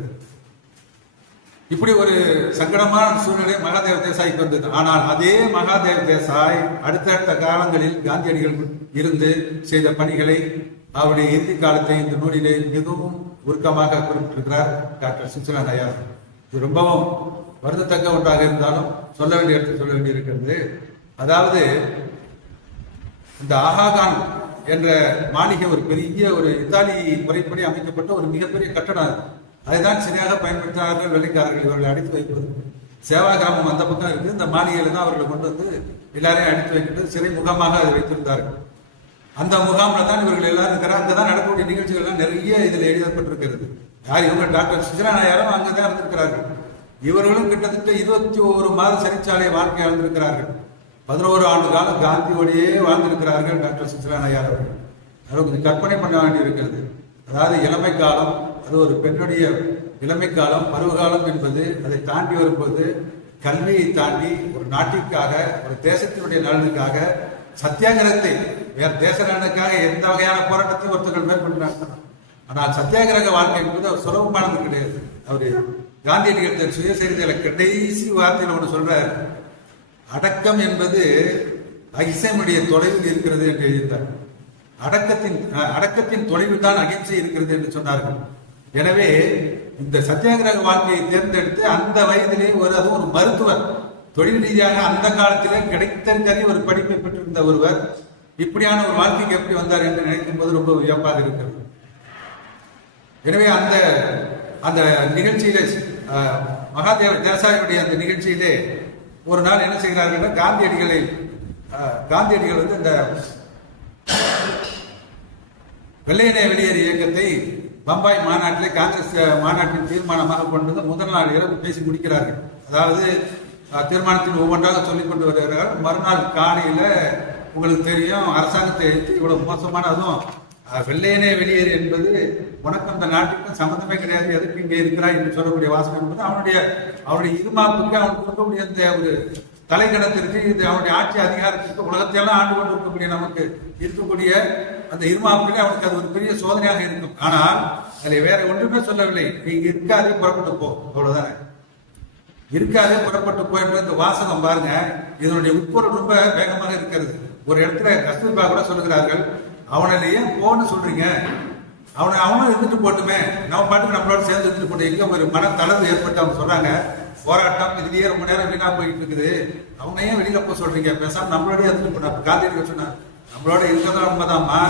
இப்படி ஒரு சங்கடமான சூழ்நிலை மகாதேவ தேசாய்க்கு வந்தது. ஆனால் அதே மகாதேவ தேசாய் அடுத்தடுத்த காலங்களில் காந்தியடிகள் இருந்து செய்த பணிகளை அவருடைய இறுதி காலத்தை இந்த நூலிலே மிகவும் உருக்கமாக குறிப்பிட்டிருக்கிறார் டாக்டர் சுவிட்சர்லாந்து ஐயா. இது ரொம்பவும் வருந்தத்தக்க ஒன்றாக இருந்தாலும் சொல்ல வேண்டிய இடத்தில் சொல்ல வேண்டியிருக்கிறது. அதாவது இந்த ஆகாகான் என்ற மாளிகை ஒரு பெரிய ஒரு இத்தாலி முறைப்படி அமைக்கப்பட்ட ஒரு மிகப்பெரிய கட்டடம். அதைதான் சரியாக பயன்படுத்தினார்கள் வெள்ளைக்காரர்கள் இவர்களை அடித்து வைப்பது. சேவா கிராமம் அந்த பக்கம் இருக்கு. இந்த மாளிகையில தான் அவர்களை கொண்டு எல்லாரையும் அடித்து வைக்கிட்டு சிறை முகாமாக அதை வைத்திருந்தார்கள். அந்த முகாமில் தான் இவர்கள் எல்லாரும் இருக்கிறார். அங்கதான் நடக்கக்கூடிய நிகழ்ச்சிகள்லாம் நிறைய இதில் எழுதப்பட்டிருக்கிறது. யார் இவங்க டாக்டர் சுஜிராநாயரும் அங்கதான் இருந்திருக்கிறார்கள். இவர்களும் கிட்டத்தட்ட 21 மாத சிறைச்சாலை வாழ்க்கை வாழ்ந்திருக்கிறார்கள். 11 ஆண்டு காலம் காந்தியோடையே வாழ்ந்திருக்கிறார்கள் டாக்டர் சுஜிராநாயர் அவர்கள். அதை கொஞ்சம் கற்பனை பண்ண வேண்டியிருக்கிறது. அதாவது இளமை காலம், அது ஒரு பெண்ணுடைய இளமை காலம், பருவகாலம் என்பது அதை தாண்டி வரும்போது கல்வியை தாண்டி ஒரு நாட்டிற்காக ஒரு தேசத்தினுடைய நலனுக்காக சத்தியாகிரகத்தை, வேற தேச நலனுக்காக எந்த வகையான போராட்டத்தையும் ஒருத்தர்கள் மேற்கொண்டார்கள். ஆனால் சத்தியாகிரக வாழ்க்கை என்பது அவர் சுலபமானது கிடையாது. அவரு காந்தியடிகள் சுயசரிதையில கடைசி வார்த்தையில் ஒன்று சொல்றார், அடக்கம் என்பது அகிம்சையினுடைய தொலைவில் இருக்கிறது என்று எழுதினார். அடக்கத்தின் தொலைவில் தான் அகிம்சை இருக்கிறது என்று சொன்னார்கள். எனவே இந்த சத்தியாகிரக வாழ்க்கையை தேர்ந்தெடுத்து அந்த வயதிலே அதுவும் ஒரு மருத்துவர், தொழில் ரீதியாக அந்த காலத்திலே கிடைத்தற்கறி ஒரு படிப்பை பெற்றிருந்த ஒருவர் இப்படியான ஒரு வாழ்க்கைக்கு எப்படி வந்தார் என்று நினைக்கும் போது ரொம்ப வியப்பாக இருக்கிறது. எனவே அந்த நிகழ்ச்சியிலே மகாதேவ தேசாயுடைய அந்த நிகழ்ச்சியிலே ஒரு நாள் என்ன செய்கிறார்கள், காந்தியடிகள் இந்த வெள்ளையனே வெளியேறு இயக்கத்தை பம்பாய் மாநாட்டிலே காங்கிரஸ் மாநாட்டின் தீர்மானமாக கொண்டு முதல் நாள் இரவு பேசி முடிக்கிறார்கள். அதாவது தீர்மானத்தில் ஒவ்வொன்றாக சொல்லிக் கொண்டு வருகிறார்கள். மறுநாள் காலையில உங்களுக்கு தெரியும், அரசாங்கத்தை எடுத்து இவ்வளவு மோசமான, அதுவும் வெள்ளையனே வெளியேறு என்பது உனக்கு அந்த நாட்டுக்கும் சம்பந்தமே கிடையாது, எதுக்கு இங்கே இருக்கிறாய் என்று சொல்லக்கூடிய வாசகம் என்பது அவனுடைய இருமாப்புக்கு அவனுக்கு இருக்கக்கூடிய அந்த ஒரு தலைக்கணத்திற்கு, இது அவனுடைய ஆட்சி அதிகாரத்திற்கு, உலகத்தையெல்லாம் ஆண்டு கொண்டு இருக்கக்கூடிய நமக்கு இருக்கக்கூடிய அந்த இருமாப்பிலே அவனுக்கு அது ஒரு பெரிய சோதனையாக இருக்கும். ஆனால் அதில் வேற ஒன்றுமே சொல்லவில்லை, நீங்க இருக்காதே புறப்பட்டு போ, அவ்வளவுதானே. இருக்காதே புறப்பட்டு போ என்ற இந்த வாசகம் பாருங்க, இதனுடைய உட்பொருள் ரொம்ப வேகமாக இருக்கிறது. ஒரு இடத்துல கஸ்தூர்பா கூட சொல்லுகிறார்கள், அவனை ஏன் போன்னு சொல்றீங்க, அவனும் இருந்துட்டு போட்டுமே, நம்ம பாட்டுக்கு நம்மளோட சேர்ந்து இருந்துட்டு போட்டு, எங்க ஒரு மன தளர்வு ஏற்பட்டு அவங்க சொல்றாங்க, போராட்டம் இதுலயே ரொம்ப நேரம் வீணா போயிட்டு இருக்குது, அவங்க ஏன் வெளியில போக சொல்றீங்க, பேசாம நம்மளோட இருந்துட்டு போனா. காந்தியடிகள் சொன்னார், நம்மளோட இருக்கிறதா உண்மைதாம்மா,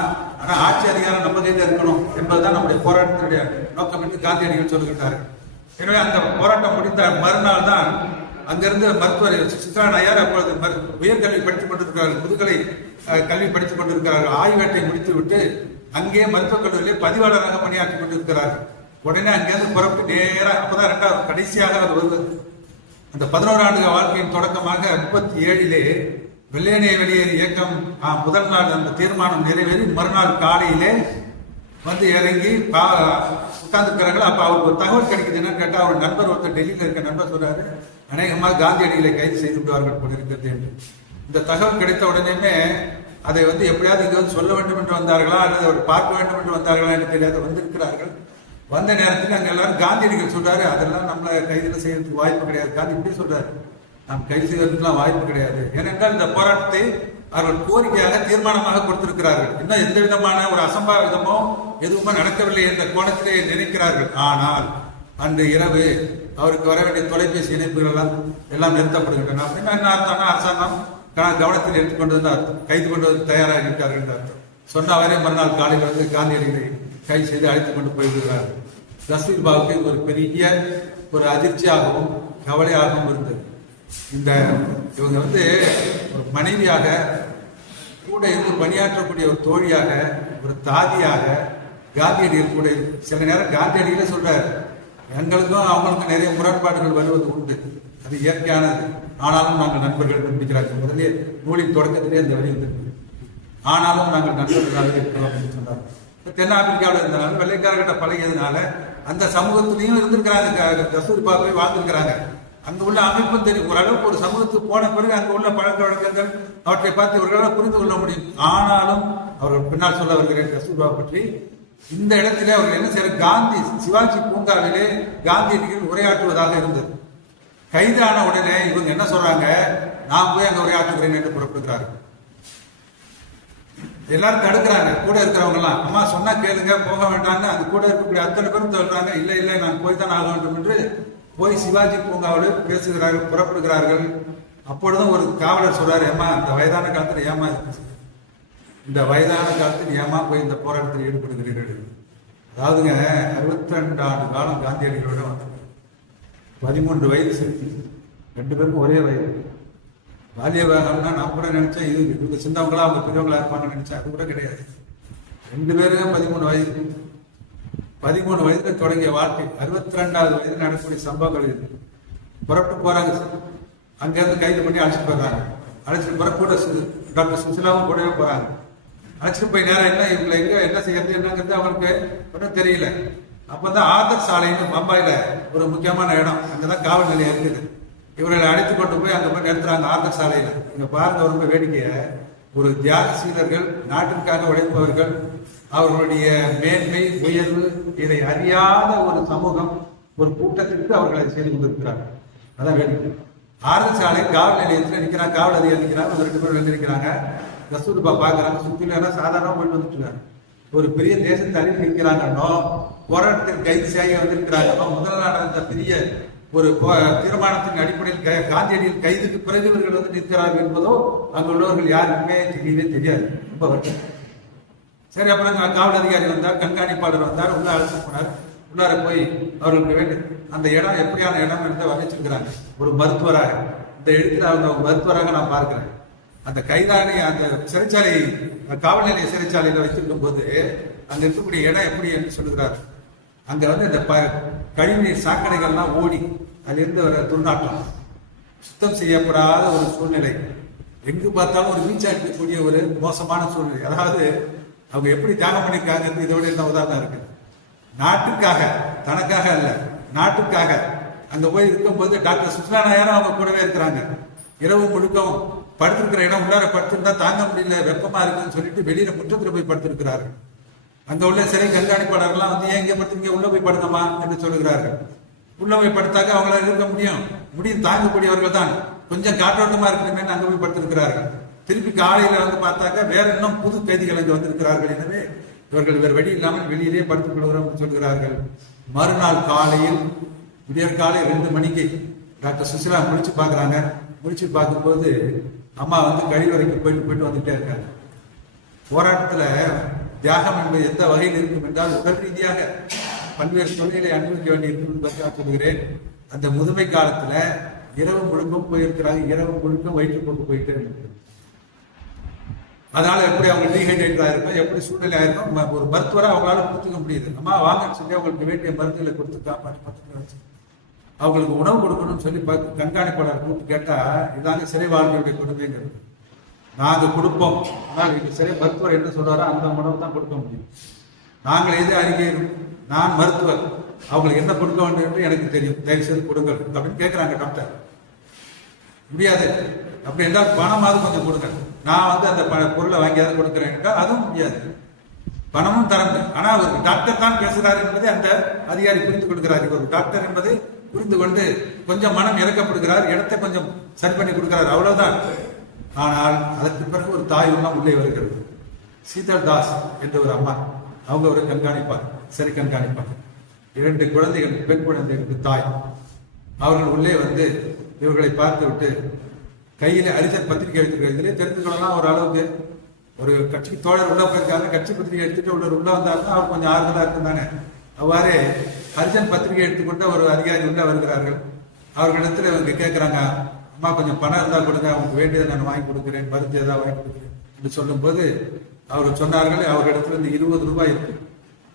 ஆனா ஆட்சி அதிகாரம் நம்ம கையில இருக்கணும் என்பதுதான் நம்முடைய போராட்டத்தினுடைய நோக்கம் என்று காந்தியடிகள் சொல்லுகின்றார்கள். எனவே அந்த போராட்டம் முடிந்த மறுநாள் தான் அங்கிருந்து மருத்துவர் சித்ராநாயர் அப்பொழுது உயர்கல்வி படித்துக் கொண்டிருக்கிறார்கள், முதுகலை கல்வி படித்துக் கொண்டிருக்கிறார்கள். ஆய்வேட்டை முடித்து விட்டு அங்கே மருத்துவக் கல்லூரியிலே பதிவாளராக பணியாற்றிக் கொண்டிருக்கிறார்கள். உடனே அங்கிருந்து புறப்பட்டு நேராக, அப்பதான் இரண்டாவது கடைசியாக அது வருவது, அந்த 11 ஆண்டு வாழ்க்கையின் தொடக்கமாக 37 வெள்ளையனே வெளியேறு இயக்கம் முதல் நாள் அந்த தீர்மானம் நிறைவேறி மறுநாள் காலையிலே இறங்கி உட்கார்ந்துருக்கிறார்கள். அப்ப அவருக்கு ஒரு தகவல் கிடைக்குது. என்னன்னு கேட்டா, அவர் நண்பர் ஒருத்தர் டெல்லியில இருக்க நண்பர் சொல்றாரு, அநேகமாக காந்தியடிகளை கைது செய்து விடுவார்கள் போல இருக்கிறது என்று. இந்த தகவல் கிடைத்த உடனேயுமே அதை எப்படியாவது இங்க சொல்ல வேண்டும் என்று வந்தார்களா அல்லது அவர் பார்க்க வேண்டும் என்று வந்தார்களா என்று தெரியாது, வந்திருக்கிறார்கள். வந்த நேரத்தில் அங்கே எல்லாரும் காந்தியடிகள் சொல்றாரு, அதெல்லாம் நம்மளை கைதில் செய்யறதுக்கு வாய்ப்பு கிடையாது. காந்தி இப்படி சொல்றாரு, நாம் கைது செய்வதற்கெல்லாம் வாய்ப்பு கிடையாது. ஏனென்றால் இந்த போராட்டத்தை அவர்கள் கோரிக்கையாக தீர்மானமாக கொடுத்திருக்கிறார்கள். இன்னும் எந்த விதமான ஒரு அசம்பாவிதமோ எதுவுமே நடக்கவில்லை என்ற கோணத்திலே நினைக்கிறார்கள். ஆனால் அன்று இரவு அவருக்கு வர வேண்டிய தொலைபேசி இணைப்புகள் எல்லாம் நிறுத்தப்படுகின்றன. அப்படின்னா என்ன அர்த்தம்னா, அரசாங்கம் கவனத்தில் எடுத்துக்கொண்டு வந்து அர்த்தம், கைது கொண்டு வந்து தயாராக இருக்கிறார்கள் என்று அர்த்தம். சொன்ன வரை மறுநாள் காலையில் வந்து காந்தியடிகளை கைது செய்து அழைத்துக் கொண்டு போய்விடுகிறார்கள். கஸ்தூர்பாவுக்கு இது ஒரு பெரிய ஒரு அதிர்ச்சியாகவும் கவலையாகவும் இருந்தது. இவங்க வந்து ஒரு மனைவியாக, கூட இருந்து பணியாற்றக்கூடிய ஒரு தோழியாக, ஒரு தாதியாக காந்தியடிகள் கூட சில நேரம் காந்தியடிகளே சொல்றாரு, எங்களுக்கும் அவங்களுக்கும் நிறைய முரண்பாடுகள் வருவது உண்டு, அது இயற்கையானது, ஆனாலும் நாங்கள் நண்பர்கள் நம்பிக்கிறார்கள். முதலே நூலின் தொடக்கத்திலே அந்த வழி இருந்தது. ஆனாலும் நாங்கள் நண்பர்களாக இருக்கிறோம் அப்படின்னு சொன்னார். தென்னாப்பிரிக்காவில் இருந்தனால வெள்ளைக்காரர்கிட்ட பழகியதுனால அந்த சமூகத்திலையும் இருந்திருக்கிறாங்க, கஸ்தூர்பாவை வாழ்ந்திருக்கிறாங்க. அங்க உள்ள அமைப்பும் தெரியும். ஓரளவுக்கு ஒரு சமூகத்துக்கு போன பிறகு அங்க உள்ள பழக்க வழக்கங்கள் அவற்றை பார்த்து இவர்களால் புரிந்து கொள்ள முடியும். ஆனாலும் அவர்கள் பின்னால் சொல்ல வருகிறேன் கஸ்தூர்பா பற்றி. இந்த இடத்திலே அவர்கள் என்ன செய்ய, காந்தி சிவாஜி பூங்காவிலே காந்தியடிகள் உரையாற்றுவதாக இருந்தது. கைதான உடனே இவங்க என்ன சொல்றாங்க, நான் போய் அங்க உரையாற்றுகிறேன் என்று புறப்படுகிறார்கள். எல்லாரும் தடுக்கிறாங்க, கூட இருக்கிறவங்க எல்லாம். அம்மா சொன்னா கேளுங்க, போக வேண்டாம்னு அந்த கூட இருக்கக்கூடிய அத்தனை பேரும் சொல்றாங்க. இல்லை இல்லை, நான் போய் தான் ஆக வேண்டும் என்று போய் சிவாஜி பூங்காவோடு பேசுகிறார்கள், புறப்படுகிறார்கள். அப்பொழுதும் ஒரு காவலர் சொல்றாரு, ஏமா இந்த வயதான காலத்தில் ஏமா இந்த வயதான காலத்தில் ஏமா போய் இந்த போராட்டத்தில் ஈடுபடுகிறீர்கள்? அதாவதுங்க 62 ஆண்டு காலம் காந்தியடிகளோட வந்து 13 வயது செலுத்தி 2 பேருக்கும் ஒரே வயது. பாலிய விவாகம்னா நான் கூட நினைச்சேன் இவங்க சின்னவங்களா அவங்க பெரியவங்களா இருப்பாங்கன்னு நினைச்சேன். அது கூட கிடையாது. 2 பேரும் 13 வயது. 13 வயதுல தொடங்கிய வாழ்க்கை 62வது வயதில் நடக்கக்கூடிய சம்பவங்கள் இது. புறப்பட்டு போறாங்க, அங்கிருந்து கைது பண்ணி அழைச்சிட்டு போறாங்க. அழைச்சிட்டு போற கூட டாக்டர் சுசிலாவும் கூடவே போறாங்க. அழைச்சிட்டு போய் நேரம் என்ன இவங்களை எங்க என்ன செய்யறது என்னங்கிறது அவங்களுக்கு ஒன்றும் தெரியல. அப்பதான் ஆதர் சாலைன்னு பம்பாயில ஒரு முக்கியமான இடம், அங்கதான் காவல் நிலையம் இருக்குது. இவர்களை அழைத்து கொண்டு போய் அங்க போய் நிறுத்துறாங்க ஆதர் சாலையில. இங்க பாருங்க ரொம்ப வேடிக்கைய, ஒரு தியாகசீலர்கள், நாட்டிற்காக உழைப்பவர்கள், அவர்களுடைய மேன்மை உயர்வு இதை அறியாத ஒரு சமூகம், ஒரு கூட்டத்திற்கு அவர்களை செய்து கொண்டிருக்கிறார்கள். அதான் வேடிக்கை. ஆதர் சாலை காவல் நிலையத்தில் நிற்கிறாங்க, காவல் அதிகாரி நிற்கிறாங்க, 2 பேர் வந்து நிற்கிறாங்க. கஸ்தூர்பா பாக்குறாங்க, சுத்தில சாதாரணமா போயிட்டு வந்துட்டு இருக்காங்க. ஒரு பெரிய தேசத்தை அறிவு நிற்கிறாங்கன்னோ, போராட்டத்தில் கைது செய்ய வந்திருக்கிறாங்கன்னோ, முதல் நாள் அந்த பெரிய ஒரு தீர்மானத்தின் அடிப்படையில் காந்தியடிகள் கைதுக்கு பிறகு இவர்கள் வந்து நிற்கிறார்கள் என்பதோ அங்கு உள்ளவர்கள் யாருக்குமே தெரியவே தெரியாது. ரொம்ப வருஷம். சரி, அப்புறம் காவல் அதிகாரி வந்தார், கண்காணிப்பாளர் வந்தார், உள்ள அழைச்சு போனார். உள்ளார போய் அவர்களுக்கு வேண்டிய அந்த இடம் எப்படியான இடம் என்று வர்ணிச்சிருக்கிறாங்க. ஒரு மருத்துவராக இந்த இடத்துல அவங்க மருத்துவராக நான் பார்க்கிறேன். அந்த கைதானி அந்த சிறைச்சாலை, காவல் நிலைய சிறைச்சாலையில வைத்திருக்கும் போது அங்க இருக்கக்கூடிய இடம் எப்படி என்று சொல்லுகிறார். அங்க வந்து இந்த கழிவுநீர் சாக்கடைகள்லாம் ஓடி அதிலிருந்து வர துர்நாற்றம், சுத்தம் செய்யப்படாத ஒரு சூழ்நிலை, எங்கு பார்த்தாலும் ஒரு வீச்சாட்டக்கூடிய ஒரு மோசமான சூழ்நிலை. அதாவது அவங்க எப்படி தியாகம் பண்ணியிருக்காங்க இதோட என்ன உதாரணம் இருக்கு. நாட்டுக்காக, தனக்காக அல்ல, நாட்டுக்காக அங்க போய் இருக்கும்போது டாக்டர் சுஷ்மா நாயரும் அவங்க கூடவே இருக்கிறாங்க. இரவு முழுக்கவும் படுத்திருக்கிற இடம் உள்ளார படுத்திருந்தா தாங்க முடியல, வெப்பமா இருக்குன்னு சொல்லிட்டு வெளியில முற்றத்துல போய் படுத்திருக்கிறார்கள். அங்க உள்ள சிறை கண்காணிப்பாளர்கள்லாம் வந்து ஏன் இங்க படுத்துங்க, உள்ள போய் படுத்தமா என்று சொல்லுகிறார்கள். உள்ள போய் படுத்தாக்க அவங்களால இருக்க முடியும் தாங்கக்கூடியவர்கள் தான். கொஞ்சம் காற்றோட்டமா இருக்கணுமே அங்க போய் படுத்திருக்கிறார்கள். திருப்பி காலையில வந்து பார்த்தாக்க வேற இன்னும் புது கைதிகள் இங்க வந்திருக்கிறார்கள். எனவே இவர்கள் வேறு வழி இல்லாமல் வெளியிலேயே படுத்துக் கொள்கிறோம் சொல்கிறார்கள். மறுநாள் காலையில் விடியற்காலை 2 மணிக்கு டாக்டர் சுசிலா முடிச்சு பாக்குறாங்க. முடிச்சு பார்க்கும்போது அம்மா வந்து கழிவறைக்கு போயிட்டு வந்துட்டே இருக்காங்க. போராட்டத்துல தியாகம் என்பது எந்த வகையில் இருக்கும் என்றால் உடல் ரீதியாக பல்வேறு தொழில்களை அனுபவிக்க வேண்டியிருக்கும் சொல்கிறேன். அந்த முதுமை காலத்துல இரவு முழுக்கும் போயிருக்கிறாங்க. இரவு முழுக்கும் வயிற்றுப்போக்கு போயிட்டே இருக்கு. அதனால எப்படி அவங்க டீஹைட்ரேட்டா இருக்கும், எப்படி சூழ்நிலை ஆயிருக்கும், ஒரு மருத்துவரை அவங்களால கொடுத்துக்க முடியுது. அம்மா வாங்கன்னு சொல்லி அவங்களுக்கு வேண்டிய மருந்துகளை கொடுத்துட்டா வச்சு அவங்களுக்கு உணவு கொடுக்கணும்னு சொல்லி கண்காணிப்பாளர் கூப்பிட்டு கேட்டா இதாங்க சிறை வாழ்க்கையுடைய கொடுமைங்கிறது. நாங்க கொடுப்போம், ஆனால் எங்க சிறை மருத்துவர் என்ன சொல்றாரோ அந்த உணவு தான் கொடுக்க முடியும். நாங்கள் எது அறிக்கை, நான் மருத்துவர், அவங்களுக்கு என்ன கொடுக்க வேண்டும் என்று எனக்கு தெரியும், தயவு செய்து கொடுங்கள் அப்படின்னு கேட்கிறாங்க டாக்டர். முடியாது அப்படி என்றால் பணமாவது கொஞ்சம் கொடுங்க, நான் வந்து அந்த பொருளை வாங்கியாவது கொடுக்குறேன் என்றால் அதுவும் முடியாது. பணமும் தரந்து. ஆனா ஒரு டாக்டர் தான் பேசுகிறார் என்பதை அந்த அதிகாரி புரிந்து கொள்கிறார். ஒரு டாக்டர் என்பதை புரிந்து கொண்டு கொஞ்சம் மனம் இறக்கப்படுகிறார், இடத்தை கொஞ்சம் சரி பண்ணி கொடுக்கிறார், அவ்வளவுதான். ஆனால் அதற்கு பிறகு ஒரு தாய் உள்ளம் உள்ளே வருகிறது. சீதல் தாஸ் என்ற ஒரு அம்மா, அவங்க ஒரு கண்காணிப்பார், சரி கண்காணிப்பார். 2 குழந்தைகள், பெண் குழந்தைகளுக்கு தாய். அவர்கள் உள்ளே வந்து இவர்களை பார்த்து விட்டு கையில அரிசன் பத்திரிகை வைத்திருக்கிறது. இதிலே தெரிந்து கொள்ளலாம் ஒரு அளவுக்கு. ஒரு கட்சி தோழர் உள்ள போயிருக்காங்க, கட்சி பத்திரிகை எடுத்துட்டு உள்ள வந்தாருன்னா அவர் கொஞ்சம் ஆறுதலா இருக்கும் தானே. அவ்வாறே ஹரிஜன் பத்திரிகை எடுத்துக்கொண்டு ஒரு அதிகாரி உள்ள வருகிறார்கள். அவர்களிடத்துல இவங்க கேட்கிறாங்க, அம்மா கொஞ்சம் பணம் இருந்தா கொடுங்க, அவங்களுக்கு வேண்டியதை நான் வாங்கி கொடுக்குறேன், மருந்து ஏதாவது வாங்கி கொடுக்குறேன் என்று சொல்லும் போது அவர் சொன்னார்கள், அவர்களிடத்துல இந்த 20 ரூபாய் இருக்கு,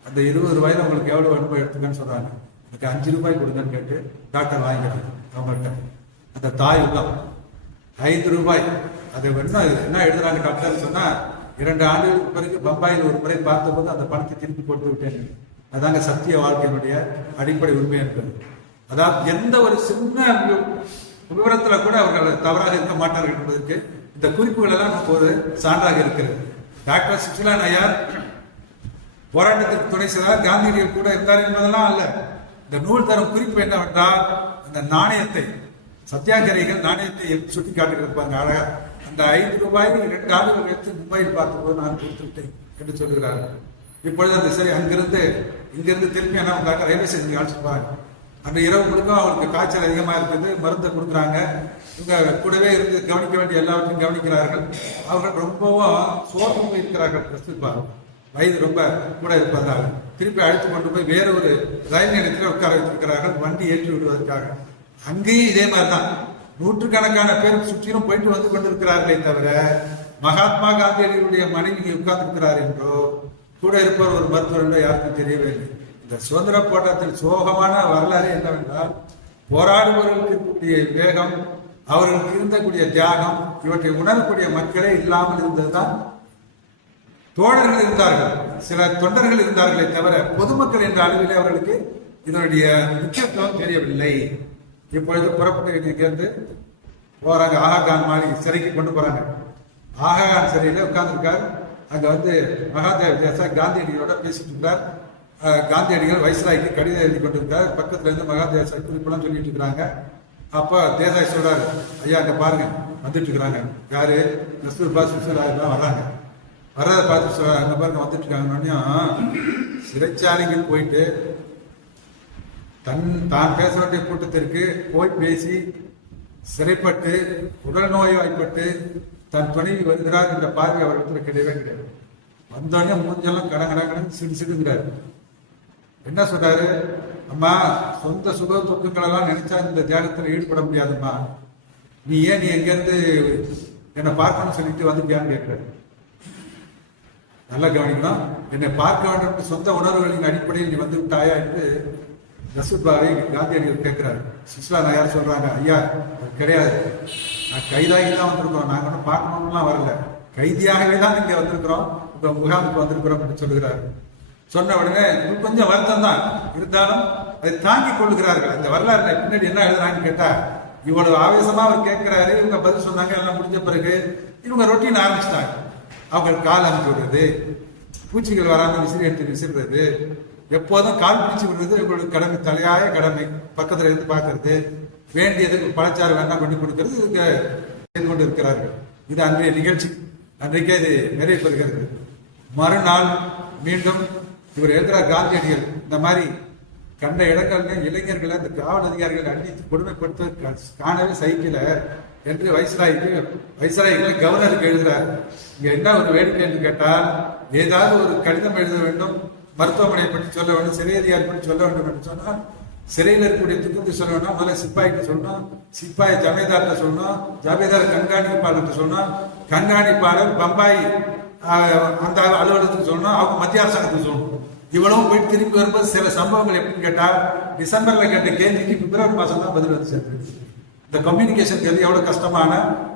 அந்த 20 ரூபாயில உங்களுக்கு எவ்வளவு வேணுமோ எடுத்துக்கன்னு சொல்றாங்க. எனக்கு 5 ரூபாய் கொடுங்கன்னு கேட்டு டாக்டர் வாங்கிக்கிறாங்க அவங்கள்ட்ட. அந்த தாய் உள்ளம் 5 ரூபாய். அதை என்ன எழுதுறாங்க டாக்டர் சொன்னா, 2 ஆண்டுகளுக்கு பிறகு பம்பாயில் ஒரு முறை பார்த்தபோது அந்த பணத்தை திருப்பி கொடுத்து விட்டேன். அதாங்க சத்திய வாழ்க்கையினுடைய அடிப்படை உண்மை என்பது. அதாவது எந்த ஒரு சின்ன விவரத்துல கூட அவர்கள் தவறாக இருக்க மாட்டார்கள் என்பதற்கு இந்த குறிப்புகள் எல்லாம் நமக்கு ஒரு சான்றாக இருக்கிறது. டாக்டர் சுசிலா நாயர் போராட்டத்திற்கு துணை செய்தார், காந்தியடிகள் கூட இருந்தார் என்பதெல்லாம் அல்ல. இந்த நூல் தரும் குறிப்பு என்னவென்றால், அந்த நாணயத்தை, சத்தியாகிரகிகள் நாணயத்தை சுட்டி காட்டியிருப்பாங்க அழகா. அந்த 5 ரூபாய் 2 ஆண்டுகள் எடுத்து மும்பையில் பார்த்தபோது நான் கொடுத்து விட்டேன் என்று சொல்கிறார்கள். இப்பொழுது அந்த சரி இங்கிருந்து திரும்பி என்ன பண்றாங்க, ரயில்வே ஸ்டேஷனுக்கு அழைச்சிருப்பாங்க. அந்த இரவு முழுக்க அவங்களுக்கு காய்ச்சல் அதிகமா இருக்குது, மருந்தை கொடுக்குறாங்க. இவங்க கூடவே இருந்து கவனிக்க வேண்டிய எல்லாவற்றையும் கவனிக்கிறார்கள். அவர்கள் ரொம்பவும் சோர்ந்து இருக்கிறார்கள், வயது ரொம்ப கூட இருப்பதால். திருப்பி அழைத்து கொண்டு போய் வேற ஒரு ரயில் நிலையத்தில் உட்கார வைத்திருக்கிறார்கள், வண்டி ஏற்றி விடுவதற்காக. அங்கேயும் இதே மாதிரிதான் நூற்றுக்கணக்கான பேர் சுற்றிலும் போயிட்டு வந்து கொண்டிருக்கிறார்களே தவிர, மகாத்மா காந்தியடிகளுடைய மனைவி உட்கார்ந்திருக்கிறார் என்றோ, கூட இருப்பவர் ஒரு மருத்துவர் என்றோ யாருக்கும் தெரியவே இல்லை. இந்த சுதந்திர போராட்டத்தில் சோகமான வரலாறு என்னவென்றால், போராடுபவர்களுக்கு இருக்கக்கூடிய வேகம், அவர்களுக்கு இருந்தக்கூடிய தியாகம், இவற்றை உணரக்கூடிய மக்களே இல்லாமல் இருந்ததுதான். தோழர்கள் இருந்தார்கள், சில தொண்டர்கள் இருந்தார்களே தவிர பொதுமக்கள் என்ற அளவிலே அவர்களுக்கு இதனுடைய முக்கியத்துவம் தெரியவில்லை. இப்பொழுது புறப்பட்டு இங்கிருந்து போறாங்க, ஆகாகான் மாளிகை சிறைக்கு கொண்டு போறாங்க. ஆகாகான் சிறையில உட்கார்ந்துருக்கார். அங்க வந்து மகாதேவ் தேசாய் காந்தியடிகளோட பேசிட்டு இருந்தார். காந்தியடிகள் வைஸ்ராய்க்கு கடிதம் எழுதி கொண்டிருக்கார். பக்கத்துல இருந்து மகாதேவ் தேசாய் குறிப்பெல்லாம் சொல்லிட்டு இருக்கிறாங்க. அப்ப தேசாய் சொல்றாரு, ஐயா அங்க பாருங்க வந்துட்டு இருக்கிறாங்க. யாரு? கஸ்தூர்பா சுவிட்சர்லாந்து வர்றாங்க. வர்றதை பார்த்து அங்க பாருங்க வந்துட்டு இருக்காங்க. சிறைச்சாலைக்கு போயிட்டு தான் பேச வேண்டிய கூட்டத்திற்கு போய் பேசி சிறைப்பட்டு உடல் நோய்வாய்ப்பட்டு தன் துணைவி வருகிறார் என்ற பார்வை அவர்களுக்கு கிடையவே கிடையாது. வந்தோடனே மூஞ்செல்லாம் கடகடன்னு சிடுங்கிறாரு. என்ன சொல்றாரு, அம்மா சொந்த சுக துக்கங்கள் எல்லாம் நினைச்சா இந்த தியாகத்தில் ஈடுபட முடியாதும்மா, நீ எங்க இருந்து என்னை பார்க்கணும்னு சொல்லிட்டு வந்துட்டியான்னு கேட்கிறாரு. நல்லா கவனிக்கணும், என்னை பார்க்க வேண்டும் சொந்த உணர்வுகளின் அடிப்படையில் நீ வந்து விட்டாயா என்று கஸ்தூர்பாவை காந்தியடிகள் கேட்கிறாரு. சுஷ்லா நாயார் சொல்றாங்க, ஐயா கிடையாது, நான் கைதாகி தான் வந்திருக்கிறோம், நாங்க ஒன்றும் பார்க்கணும்லாம் வரல, கைதியாகவே தான் இங்க வந்திருக்கிறோம், இப்ப முகாமுக்கு வந்திருக்கிறோம் என்று சொல்லுகிறாரு. சொன்ன உடனே கொஞ்சம் வருத்தம் தான் இருந்தாலும் அதை தாங்கிக் கொள்ளுகிறார்கள். அந்த வரலாறு பின்னாடி என்ன எழுதுறான்னு கேட்டா, இவ்வளவு ஆவேசமா அவர் கேட்கிறாரு, இவங்க பதில் சொன்னாங்க. எல்லாம் முடிஞ்ச பிறகு இவங்க ரொட்டீன் ஆரம்பிச்சிட்டாங்க. அவங்க கால் அனுப்பி விடுறது, பூச்சிகள் வராம விசிறுறது, எப்போதும் கால் பிடிச்சு விடுறது இவங்களுக்கு கடமை, தலையாய கடமை. பக்கத்துல இருந்து பார்க்கறது, வேண்டியதுக்கு பழச்சாறு வேணா பண்ணி கொடுக்கறது இதுக்கு செய்து கொண்டு இருக்கிறார்கள். இது அன்றைய நிகழ்ச்சி, அன்றைக்கே இது நிறைய பெறுகிறது. மறுநாள் மீண்டும் இவர் எழுதுகிறார், காந்தியடிகள் இந்த மாதிரி கண்ட இடங்கள்ல இளைஞர்களை அந்த காவல் அதிகாரிகள் அடித்து கொடுமைப்படுத்த காணவே சகிக்கல என்று வைஸ்ராய்க்கு கவர்னருக்கு எழுதுறார். இங்க என்ன ஒரு வேடிக்கை என்று கேட்டால், ஏதாவது ஒரு கடிதம் எழுத வேண்டும், மருத்துவமனையை பற்றி சொல்ல வேண்டும், சிறை அதிகாரி பற்றி சொல்ல வேண்டும் என்று சொன்னால், சிறையில் இருக்கக்கூடிய துக்கத்தை சொல்ல வேண்டாம், முதல்ல சிப்பாய்க்கு சொல்லணும், சிப்பாய் ஜமேதார்கிட்ட சொல்லணும், ஜமேதார் கண்காணிப்பாளர்கிட்ட சொல்லணும், கண்காணிப்பாளர் பம்பாய் அந்த அலுவலகத்துக்கு சொல்லணும், அவங்க மத்திய அரசாங்கத்துக்கு சொல்லணும். இவ்வளவும் போயிட்டு திரும்பி வரும்போது சில சம்பவங்கள் எப்படின்னு கேட்டா, டிசம்பர்ல கேட்ட கேள்விக்கு பிப்ரவரி மாசம் தான் பதில் வந்து சேர்ந்து. இந்த கம்யூனிகேஷன் கேள்வி எவ்வளவு கஷ்டமான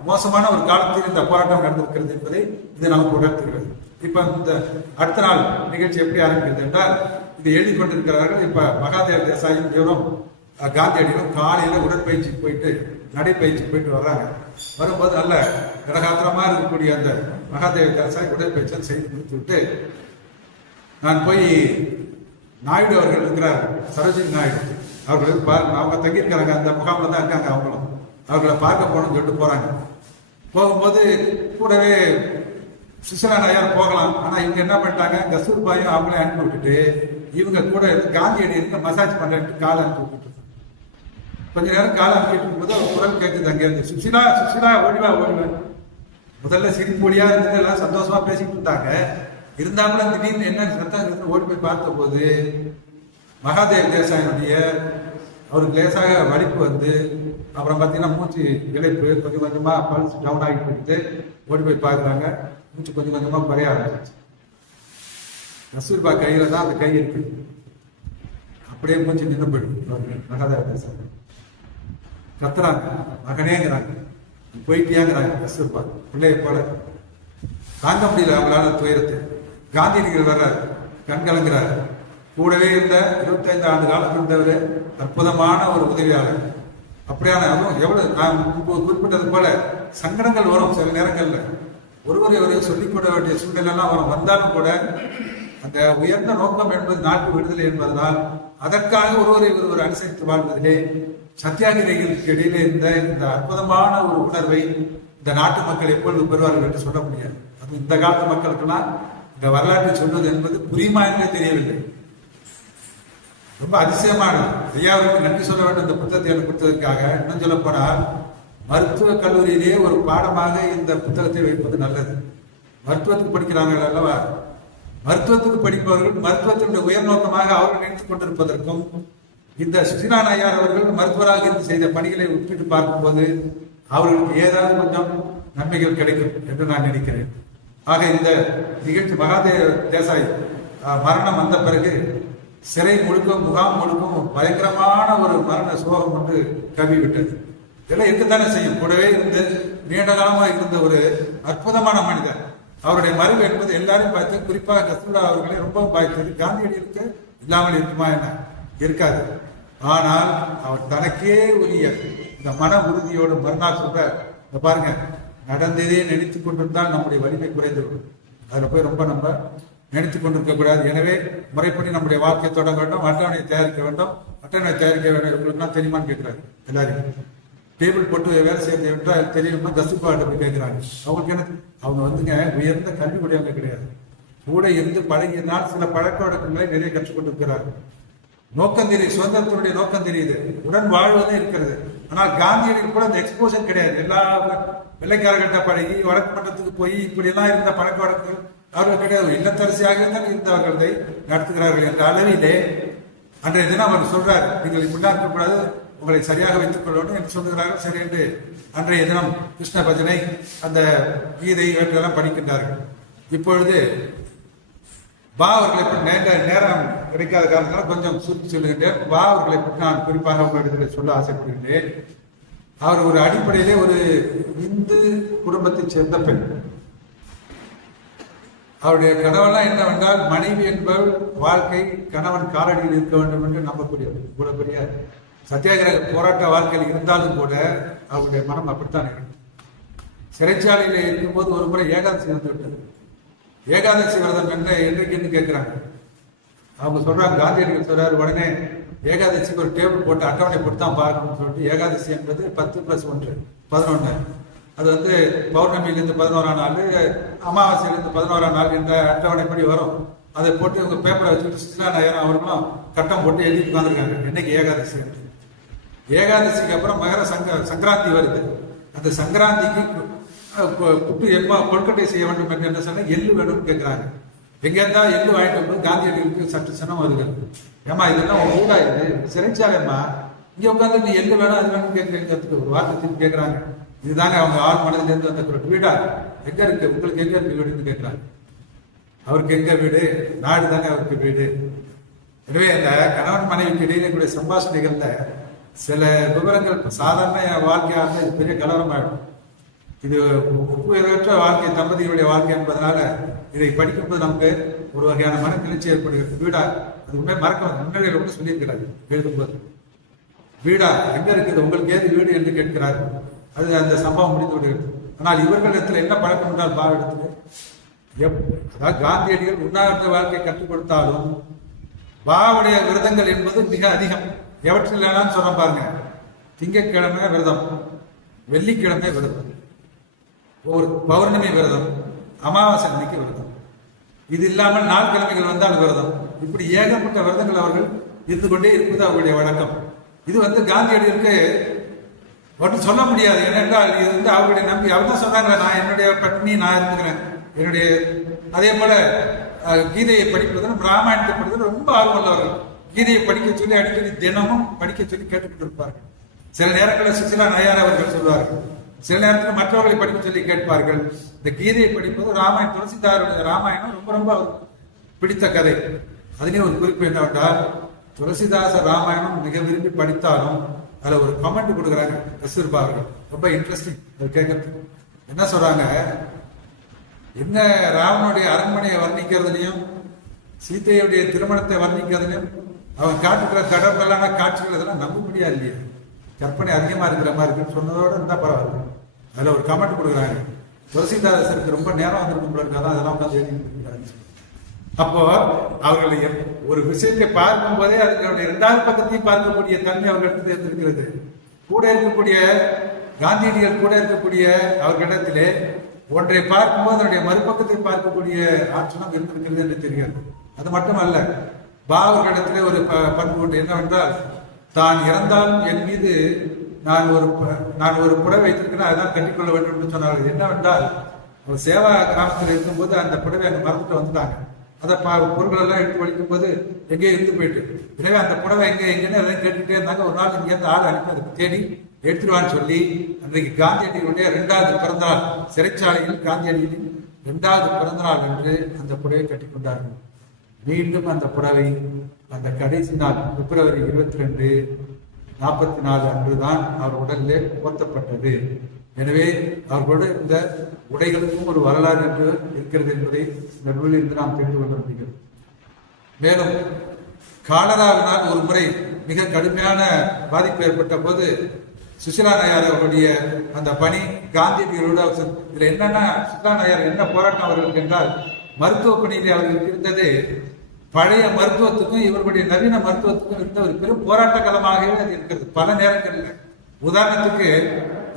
மோசமான ஒரு காலத்தில் இந்த போராட்டம் நடந்திருக்கிறது என்பதை இது நமக்கு உணர்த்துகிறது. இப்ப இந்த அடுத்த நாள் நிகழ்ச்சி எப்படி ஆரம்பிக்கிறது என்றால், இது எழுதி கொண்டிருக்கிறார்கள். இப்ப மகாதேவ் தேசாயும் இவரும் காந்தியடிகளும் காலையில உடற்பயிற்சி போயிட்டு நடைப்பயிற்சி போயிட்டு வர்றாங்க. வரும்போது நல்ல கடகாத்திரமா இருக்கக்கூடிய அந்த மகாதேவ தேசாய் உடற்பயிற்சி செய்து முடித்து விட்டு நான் போய் நாயுடு அவர்கள் இருக்கிறார், சரோஜினி நாயுடு அவர்கள் பாருங்க, அவங்க தங்கியிருக்கிறாங்க, அந்த முகாமில் தான் இருக்காங்க. அவங்களும் அவர்களை பார்க்க போகணும்னு சொல்லிட்டு போகிறாங்க. போகும்போது கூடவே சுஷிலா நாயார் போகலாம். ஆனால் இவங்க என்ன பண்ணிட்டாங்க, கஸ்தூர்பாயும் அவங்களே அனுப்பி விட்டுட்டு இவங்க கூட காந்தியடி இருக்க மசாஜ் பண்ணுறேன்ட்டு காலை அனுப்பி விட்டுட்டு கொஞ்ச நேரம் காலை அனுப்பிட்டு இருக்கும்போது ஒரு குரல் கேட்குது அங்கே இருந்து, சுஷிலா சுஷிலா ஓடிவா ஓடிவா. முதல்ல சிரிப்பொடியா இருந்தது, எல்லாம் சந்தோஷமா பேசிட்டு இருந்தாங்க. இருந்தாலும் திடீர்னு என்ன சத்தம் ஓடி போய் பார்த்த போது மகாதேவ் தேசாயினுடைய அவருக்கு லேசாக வலிப்பு வந்து, அப்புறம் பார்த்தீங்கன்னா மூச்சு இழைப்பு கொஞ்சம் கொஞ்சமா பல்ஸ் டவுன் ஆகிட்டு போயிட்டு ஓடி போய் பார்க்குறாங்க. மூச்சு கொஞ்சம் கொஞ்சமா குறைய ஆரம்பிச்சு. கஸ்தூர்பா கையில தான் அந்த கை இருக்கு. அப்படியே மூச்சு நின்று போயிடும். மகாதேவ் தேசாய் கத்துறாங்க, மகனேங்கிறாங்க, போயிட்டியாங்கிறாங்க. கஸ்தூர்பா பிள்ளைய போல தாங்க முடியல அவங்களால துயரத்தை. காந்தியடிகள் வர்றார், கண்கலங்கிறார். கூடவே இருந்த 25 ஆண்டு காலம் இருந்தவர் அற்புதமான ஒரு உதவியாளர். அப்படியான அதுவும் எவ்வளவு நான் குறிப்பிட்டது போல சங்கடங்கள் வரும் சில நேரங்கள்ல, ஒருவரை சொல்லிக் கொள்ள வேண்டிய சூழ்நிலை எல்லாம் வரும். வந்தாலும் கூட அந்த உயர்ந்த நோக்கம் என்பது நாட்டு விடுதலை என்பதனால் அதற்காக ஒருவர் அனுசரித்து வாழ்வதிலே சத்தியாகிரிகளுக்கு இடையிலே இருந்த இந்த அற்புதமான ஒரு உணர்வை இந்த நாட்டு மக்கள் எப்பொழுது பெறுவார்கள் என்று சொல்ல முடியாது. அது இந்த காலத்து மக்களுக்கெல்லாம் இந்த வரலாற்றை சொல்வது என்பது புரியுமா என்றே தெரியவில்லை. ரொம்ப அதிசயமானது. ஐயாவுக்கு நன்றி சொல்ல வேண்டும் இந்த புத்தகத்தை எனக்கு கொடுத்ததற்காக. இன்னும் சொல்ல போனால் மருத்துவக் கல்லூரியிலேயே ஒரு பாடமாக இந்த புத்தகத்தை வைப்பது நல்லது. மருத்துவத்துக்கு படிக்கிறார்கள் அல்லவா, மருத்துவத்துக்கு படிப்பவர்கள் மருத்துவத்தினுடைய உயர் நோக்கமாக அவர்கள் நினைத்துக் கொண்டிருப்பதற்கும் இந்த சுஷிலா நாயார் அவர்கள் மருத்துவராக இருந்து செய்த பணிகளை ஒப்பிட்டு பார்க்கும்போது அவர்களுக்கு ஏதாவது கொஞ்சம் நன்மைகள் கிடைக்கும் என்று நான் நினைக்கிறேன். ஆக இந்த நிகழ்ச்சி மகாதேவ் தேசாய் மரணம் வந்த பிறகு சிறை முழுக்கும் முகாம் முழுக்கும் பயங்கரமான ஒரு மரண சோகம் ஒன்று கவி விட்டது. இதெல்லாம் இருக்கத்தானே செய்யும். கூடவே இருந்து நீண்ட காலமாக இருந்த ஒரு அற்புதமான மனிதர், அவருடைய மறைவு என்பது எல்லாரும் பார்த்து, குறிப்பாக கஸ்தூர்பா அவர்களை ரொம்பவும் பாய்த்தது. காந்தியடிகளுக்கு இல்லாமல் இருக்குமா என்ன? இருக்காது. ஆனால் அவர் தனக்கே உரிய இந்த மன உறுதியோடு மறுநாள் சொல்ற, பாருங்க, நடந்ததே நினைத்து கொண்டிருந்தால் நம்முடைய வலிமை குறைந்துவிடும். அதுல போய் ரொம்ப நம்ம நினைத்து கொண்டிருக்க கூடாது. எனவே முறைப்படி நம்முடைய வாழ்க்கையை தொடங்க வேண்டும், அட்டவணையை தயாரிக்க வேண்டும். அட்டவணை தயாரிக்க வேண்டும். இவங்களுக்குலாம் தெரியுமான்னு கேட்கிறாரு. எல்லாரும் டேபிள் போட்டு வேலை செய்யறது என்றால் தெரியும்னா கஸ்தூர்பாட்ட போய் கேட்கிறாங்க. அவங்களுக்கு என்ன, அவங்க வந்துங்க உயர்ந்த கல்வி உடையவங்க கிடையாது. கூட இருந்து பழகினால் சில பழக்க வழக்கங்களை நிறைய கற்றுக்கொண்டிருக்கிறார்கள். நோக்கம் தெரியுது, சுதந்திரத்தினுடைய நோக்கம் தெரியுது, உடன் வாழ்வதே இருக்கிறது. ஆனால் காந்தியடிகள் கூட அந்த எக்ஸ்போசர் கிடையாது. எல்லா வெள்ளைக்காரர்கிட்ட பழகி வழக்கு மன்றத்துக்கு போய் இப்படி எல்லாம் இருந்த பழக்க வழக்குகள் அவர்கள் கிடையாது. இல்லத்தரசியாக தான் இருந்தவர்களை நடத்துகிறார்கள் என்ற அளவிலே அன்றைய தினம் அவர் சொல்றார், நீங்கள் இப்படிலாம் இருக்கக்கூடாது, உங்களை சரியாக வைத்துக் கொள்ள வேண்டும் என்று சொல்லுகிறார்கள். சரி என்று அன்றைய தினம் கிருஷ்ண பஜனை, அந்த கீதை இவற்றெல்லாம் படிக்கின்றார்கள். இப்பொழுது பா அவர்களை பற்றி நேரம் கிடைக்காத காரணத்தால் கொஞ்சம் சுருக்கி சொல்லுகின்றேன். பா அவர்களை பற்றி நான் குறிப்பாக உங்களிடத்தில் சொல்ல ஆசைப்படுகின்றேன். அவர் ஒரு அடிப்படையிலே ஒரு இந்து குடும்பத்தைச் சேர்ந்த பெண். அவருடைய கனவெல்லாம் என்னவென்றால் மனைவி என்பவர் வாழ்க்கை கணவன் காலடியில் இருக்க வேண்டும் என்று நம்பக்கூடியவர். இவ்வளவு பெரிய சத்தியாகிரக போராட்ட வாழ்க்கையில் இருந்தாலும் கூட அவருடைய மனம் அப்படித்தான் இருக்கு. சிறைச்சாலையில் இருக்கும்போது ஒரு முறை ஏகாதசி வந்து விட்டது. ஏகாதசி விரதம் என்ன என்றைக்கு கேட்கிறாங்க. அவங்க சொல்றாங்க, காந்தியடிகள் சொல்றாரு, உடனே ஏகாதசிக்கு ஒரு டேபிள் போட்டு அட்டவணை போட்டு தான் பார்க்கணும்னு சொல்லிட்டு, ஏகாதசி என்பது 10+1 11. அது வந்து பௌர்ணமியிலிருந்து 11ஆம் நாள், அமாவாசையிலிருந்து 11ஆம் நாள் என்ற அட்டவணைப்படி வரும். அதை போட்டு இவங்க பேப்பரை வச்சுட்டு சுஷிலா நாயர் அவர்களும் கட்டம் போட்டு எழுதிட்டு உட்காந்துருக்காங்க என்னைக்கு ஏகாதசி. ஏகாதசிக்கு அப்புறம் மகர சங்கராந்தி வருது. அந்த சங்கராந்திக்கு புட்டு கொழுக்கட்டை செய்ய வேண்டும் என்று என்ன சொன்ன, எள்ளு வேணும்னு கேட்கிறாங்க. எங்க இருந்தா எள்ளு வாங்கிட்டு வந்து காந்தியடிகளுக்கு சற்று சினம் வருகிறது. ஏமா இதெல்லாம் உங்க ஊடா, இது சிறைச்சாலைம்மா, இங்க உட்காந்து நீ எள்ளு வேணும் அது வேணும்னு கேட்கறதுக்கு ஒரு வார்த்தை திருப்பி கேட்கிறாங்க. இதுதாங்க அவங்க ஆள் மனதிலிருந்து வந்த வீடா, எங்க இருக்கு உங்களுக்கு, எங்க இருக்கு வீடுன்னு கேட்கிறாங்க. அவருக்கு எங்க வீடு, நாடு தானே அவருக்கு வீடு. எனவே அந்த கணவன் மனைவிக்கு இடையிலே கூடிய சம்பாஷணைகள்ல சில விவரங்கள் சாதாரண வாழ்க்கையாக இது பெரிய கலவரமாயிடும். இது உயர்வற்ற வாழ்க்கை, தம்பதிகளுடைய வாழ்க்கை என்பதனால இதை படிக்கும்போது நமக்கு ஒரு வகையான மன கிளர்ச்சி ஏற்படுகிறது. வீடா, அது உண்மை மறக்க முன்னாடி ரொம்ப சொல்லியிருக்கிறாரு எழுதும்போது. வீடா எங்க இருக்குது, உங்களுக்கு ஏது வீடு என்று கேட்கிறார். அது அந்த சம்பவம் முடிந்து விடுகிறது. ஆனால் இவர்களிடத்தில் என்ன பழக்கம் என்றால், பாவ இடத்துல அதாவது காந்தியடிகள் உண்ணாவிரத வாழ்க்கை கற்றுக் கொடுத்தாலும் பாவுடைய விரதங்கள் என்பது மிக அதிகம். எவற்றில் வேணாலும் சொல்ல பாருங்க. திங்கட்கிழமை விரதம், வெள்ளிக்கிழமை விரதம், ஒரு பௌர்ணமி விரதம், அமாவாசை அன்னைக்கு விரதம், இது இல்லாமல் நாள் கிழமைகள் வந்தால் விரதம். இப்படி ஏகப்பட்ட விரதங்கள் அவர்கள் இருந்து கொண்டே இருப்பது அவருடைய வழக்கம். இது காந்தியடிகளுக்கு ஒன்றும் சொல்ல முடியாது. ஏனென்றால் இது அவருடைய நம்பி. அவர் தான் சொன்னாங்க, நான் என்னுடைய பத்னி நான் இருந்துக்கிறேன். என்னுடைய அதே போல கீதையை படிப்பதும் ராமாயணத்தை படிப்பது ரொம்ப ஆர்வம் உள்ளவர்கள். கீதையை படிக்க சொல்லி அடிக்கடி தினமும் படிக்க சொல்லி கேட்டுக்கிட்டு இருப்பார்கள். சில நேரங்களில் சுசிலா நயார் அவர்கள் சொல்வார்கள், சில நேரத்தில் மற்றவர்களை படிக்க சொல்லி கேட்பார்கள். இந்த கீதையை படிப்பது ராமாயணம், துளசிதாருடைய ராமாயணம் ரொம்ப ரொம்ப பிடித்த கதை. அதுலேயும் ஒரு குறிப்பு என்னவென்றால், துளசிதாச ராமாயணம் மிக விரும்பி படித்தாலும் அதுல ஒரு கமெண்ட் கொடுக்குறாங்க ரசிகர்கள், ரொம்ப இன்ட்ரெஸ்டிங். அது கேட்கறதுக்கு என்ன சொல்றாங்க, என்ன ராமனுடைய அரண்மனையை வர்ணிக்கிறதுலையும் சீதையுடைய திருமணத்தை வர்ணிக்கிறதுலையும் அவன் காட்டுக்கிற கடற்கலான காட்சிகள் இதெல்லாம் நம்ப முடியாது இல்லையா, கற்பனை அதிகமா இருக்கிற மாதிரி இருக்குன்னு சொன்னதோட இருந்தா பரவாயில்ல. அதுல ஒரு கமெண்ட் கொடுக்குறாங்க, துளசிதாசருக்கு ரொம்ப நேரம் வந்திருக்கும் போல இருக்காதான் அதெல்லாம் உட்காந்து எழுதிக்கிறாங்க. அப்போ அவர்களை ஒரு விஷயத்தை பார்க்கும் போதே அதனுடைய இரண்டாவது பக்கத்தையும் பார்க்கக்கூடிய தன்மை அவர்களிடத்தில் இருந்திருக்கிறது. கூட இருக்கக்கூடிய காந்தியடிகள் கூட இருக்கக்கூடிய அவர்களிடத்திலே ஒன்றை பார்க்கும்போது அதனுடைய மறுபக்கத்தை பார்க்கக்கூடிய ஆற்றலும் இருந்திருக்கிறது என்று தெரிகிறது. அது மட்டுமல்ல, பாவர்களிடத்திலே ஒரு பண்பு உண்டு. என்னவென்றால், தான் இறந்தாலும் என் மீது நான் ஒரு புடவை வைத்திருக்கிறேன், அதான் கட்டிக்கொள்ள வேண்டும் என்று சொன்னார்கள். என்னவென்றால், ஒரு சேவா கிராமத்தில் இருக்கும்போது அந்த புடவை அங்கே மறந்துட்டு வந்துட்டாங்க. அதை பொருட்கள் எல்லாம் எடுத்து வலிக்கும் போது எங்கேயோ இருந்து போயிட்டு, எனவே அந்த புடவை எங்கன்னு எல்லாம் கேட்டுக்கிட்டே இருந்தாங்க. ஒரு நாள் இங்கேருந்து ஆள் அனுப்பி அதுக்கு தேடி எடுத்துருவான்னு சொல்லி அன்றைக்கு காந்தியடிகளுடைய 2வது பிறந்தநாள், சிறைச்சாலையில் காந்தியடிகளின் 2வது பிறந்தநாள் என்று அந்த புடவை கட்டி கொண்டார்கள். மீண்டும் அந்த புடவை அந்த கடைசி நாள் பிப்ரவரி 22, 44 அன்றுதான் அவர் உடலிலே போர்த்தப்பட்டது. எனவே அவர்களோடு இந்த உடைகளுக்கும் ஒரு வரலாறு என்று இருக்கிறது என்பதை இந்த நூலில் இருந்து நாம் தெரிந்து கொள்ள முடிகிறது. மேலும் காலராவினால் ஒரு முறை மிக கடுமையான பாதிப்பு ஏற்பட்ட போது சுசிலா நயார் அவருடைய அந்த பணி காந்தியடிகளோடு இதுல என்னன்னா, சுசிலா நயார் என்ன போராட்டம் அவர்களுக்கு என்றால், மருத்துவ பணியிலே அவர்களுக்கு இருந்தது பழைய மருத்துவத்துக்கும் இவர்களுடைய நவீன மருத்துவத்துக்கும் இருந்த ஒரு பெரும் போராட்ட களமாகவே அது இருக்கிறது பல நேரங்களில். உதாரணத்துக்கு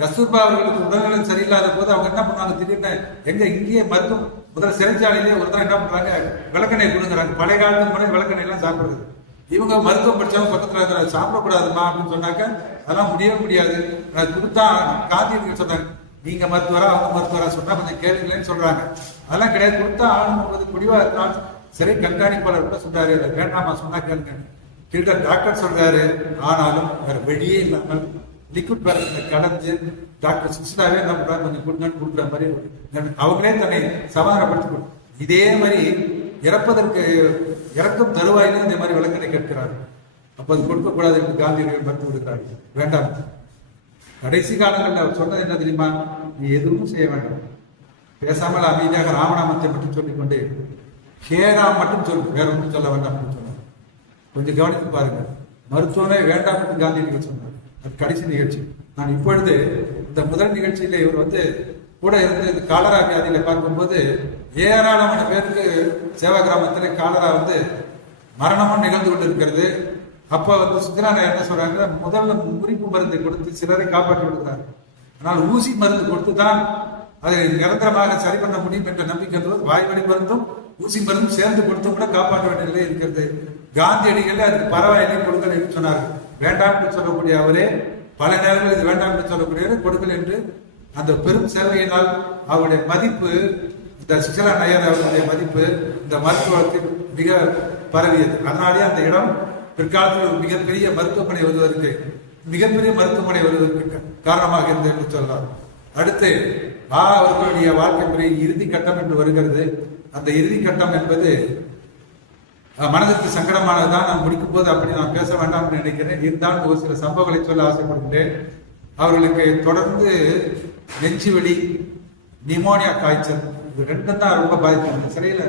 கஸ்தூர்பா அவர்களுக்கு உடல்நலம் சரியில்லாத போது அவங்க என்ன பண்ணாங்க, திடீர்னு இங்கேயே மருத்துவம் முதல் சிறைச்சாலையிலே ஒரு தான் என்ன பண்றாங்க, விளக்கெண்ணெய் கொடுக்குறாங்க. பழைய காலத்துக்கு முன்னாடி விளக்கெண்ணெய் எல்லாம் சாப்பிடுறது. இவங்க மருத்துவம் படிச்சாலும் பக்கத்துல சாப்பிடக்கூடாதுமா அப்படின்னு சொன்னாக்க அதெல்லாம் முடியவே முடியாது. கொடுத்தா காந்தியடிகள் சொன்னாங்க, நீங்க மருத்துவரா அவங்க மருத்துவரா சொன்னா கொஞ்சம் கேளுங்களேன்னு சொல்றாங்க. அதெல்லாம் கிடையாது, கொடுத்தா ஆளும்போது முடிவா இருந்தாலும் சிறை கண்காணிப்பாளர் கூட சொல்றாரு, வேண்டாமா சொன்னா கேளுங்க. கிட்ட டாக்டர் சொல்றாரு, ஆனாலும் வேற வெளியே இல்லாமல் லிக்விட் பேரண்ட்ல கலந்து டாக்டர் சுசிலாவே என்ன பண்றாங்க, கொஞ்சம் கொடுங்கன்னு கொடுக்குற மாதிரி அவங்களே தன்னை சமாதானப்படுத்தி. இதே மாதிரி இறக்கும் தருவாயிலும் இந்த மாதிரி விளக்கத்தை கேட்கிறார்கள். அப்ப அது கொடுக்கக்கூடாது என்று காந்தியடிகள் மறுத்து விடுகிறார்கள். வேண்டாம். கடைசி காலங்களில் அவர் சொன்னது என்ன தெரியுமா, நீ எதுவும் செய்ய வேண்டாம், பேசாமல் அமைதியாக ராமநாமத்தை மட்டும் சொல்லிக்கொண்டே ஹேராம் மட்டும் சொல்லு, வேற ஒன்றும் சொல்ல வேண்டாம் அப்படின்னு சொன்னார். கொஞ்சம் கவனித்து பாருங்க, மருத்துவமே வேண்டாம் என்று காந்தியடிகள் சொன்னார். அது கடைசி நிகழ்ச்சி. நான் இப்பொழுது இந்த முதல் நிகழ்ச்சியில இவர் கூட இருந்து இந்த காலரா வியாதியில பார்க்கும்போது ஏராளமான பேருக்கு சேவா கிராமத்தில் காலரா மரணமும் நிகழ்ந்து கொண்டு இருக்கிறது. அப்ப சுந்தரான என்ன சொல்றாங்க, முதல்ல குறிப்பு மருந்தை கொடுத்து சிலரை காப்பாற்றி கொடுக்குறாங்க. ஆனால் ஊசி மருந்து கொடுத்து தான் அதை நிரந்தரமாக சரி பண்ண முடியும் என்ற நம்பிக்கை வாய்வழி மருந்தும் ஊசி மருந்தும் சேர்ந்து கொடுத்தும் கூட காப்பாற்ற வேண்டிய நிலை இருக்கிறது. காந்தியடிகள் அதுக்கு பரவாயில்லை கொடுக்கல் என்று சொன்னார்கள். வேண்டாம் என்று சொல்லக்கூடிய அவரே பல நேரங்களில் இது வேண்டாம் என்று சொல்லக்கூடிய கொடுக்கல் என்று அந்த பெரும் சேவையினால் அவருடைய மதிப்பு, இந்த சுசிலா நயர் அவர்களுடைய மதிப்பு இந்த மருத்துவத்தில் மிக பரவியது. அதனாலே அந்த இடம் பிற்காலத்தில் ஒரு மிகப்பெரிய மருத்துவமனை வருவதற்கு காரணமாக இருந்தது என்று சொல்லலாம். அடுத்து அவர்களுடைய வாழ்க்கை முறையின் இறுதி கட்டம் என்று வருகிறது. அந்த இறுதி கட்டம் என்பது மனதிற்கு சங்கடமானதுதான். நான் முடிக்கும் போது அப்படி நான் பேச வேண்டாம் என்று நினைக்கிறேன். இருந்தாலும் ஒரு சில சம்பவங்களை சொல்ல ஆசைப்படுகிறேன். அவர்களுக்கு தொடர்ந்து நெஞ்சுவலி, நிமோனியா காய்ச்சல், இது ரெண்டும் தான் ரொம்ப பாதிப்பு. சிறையில்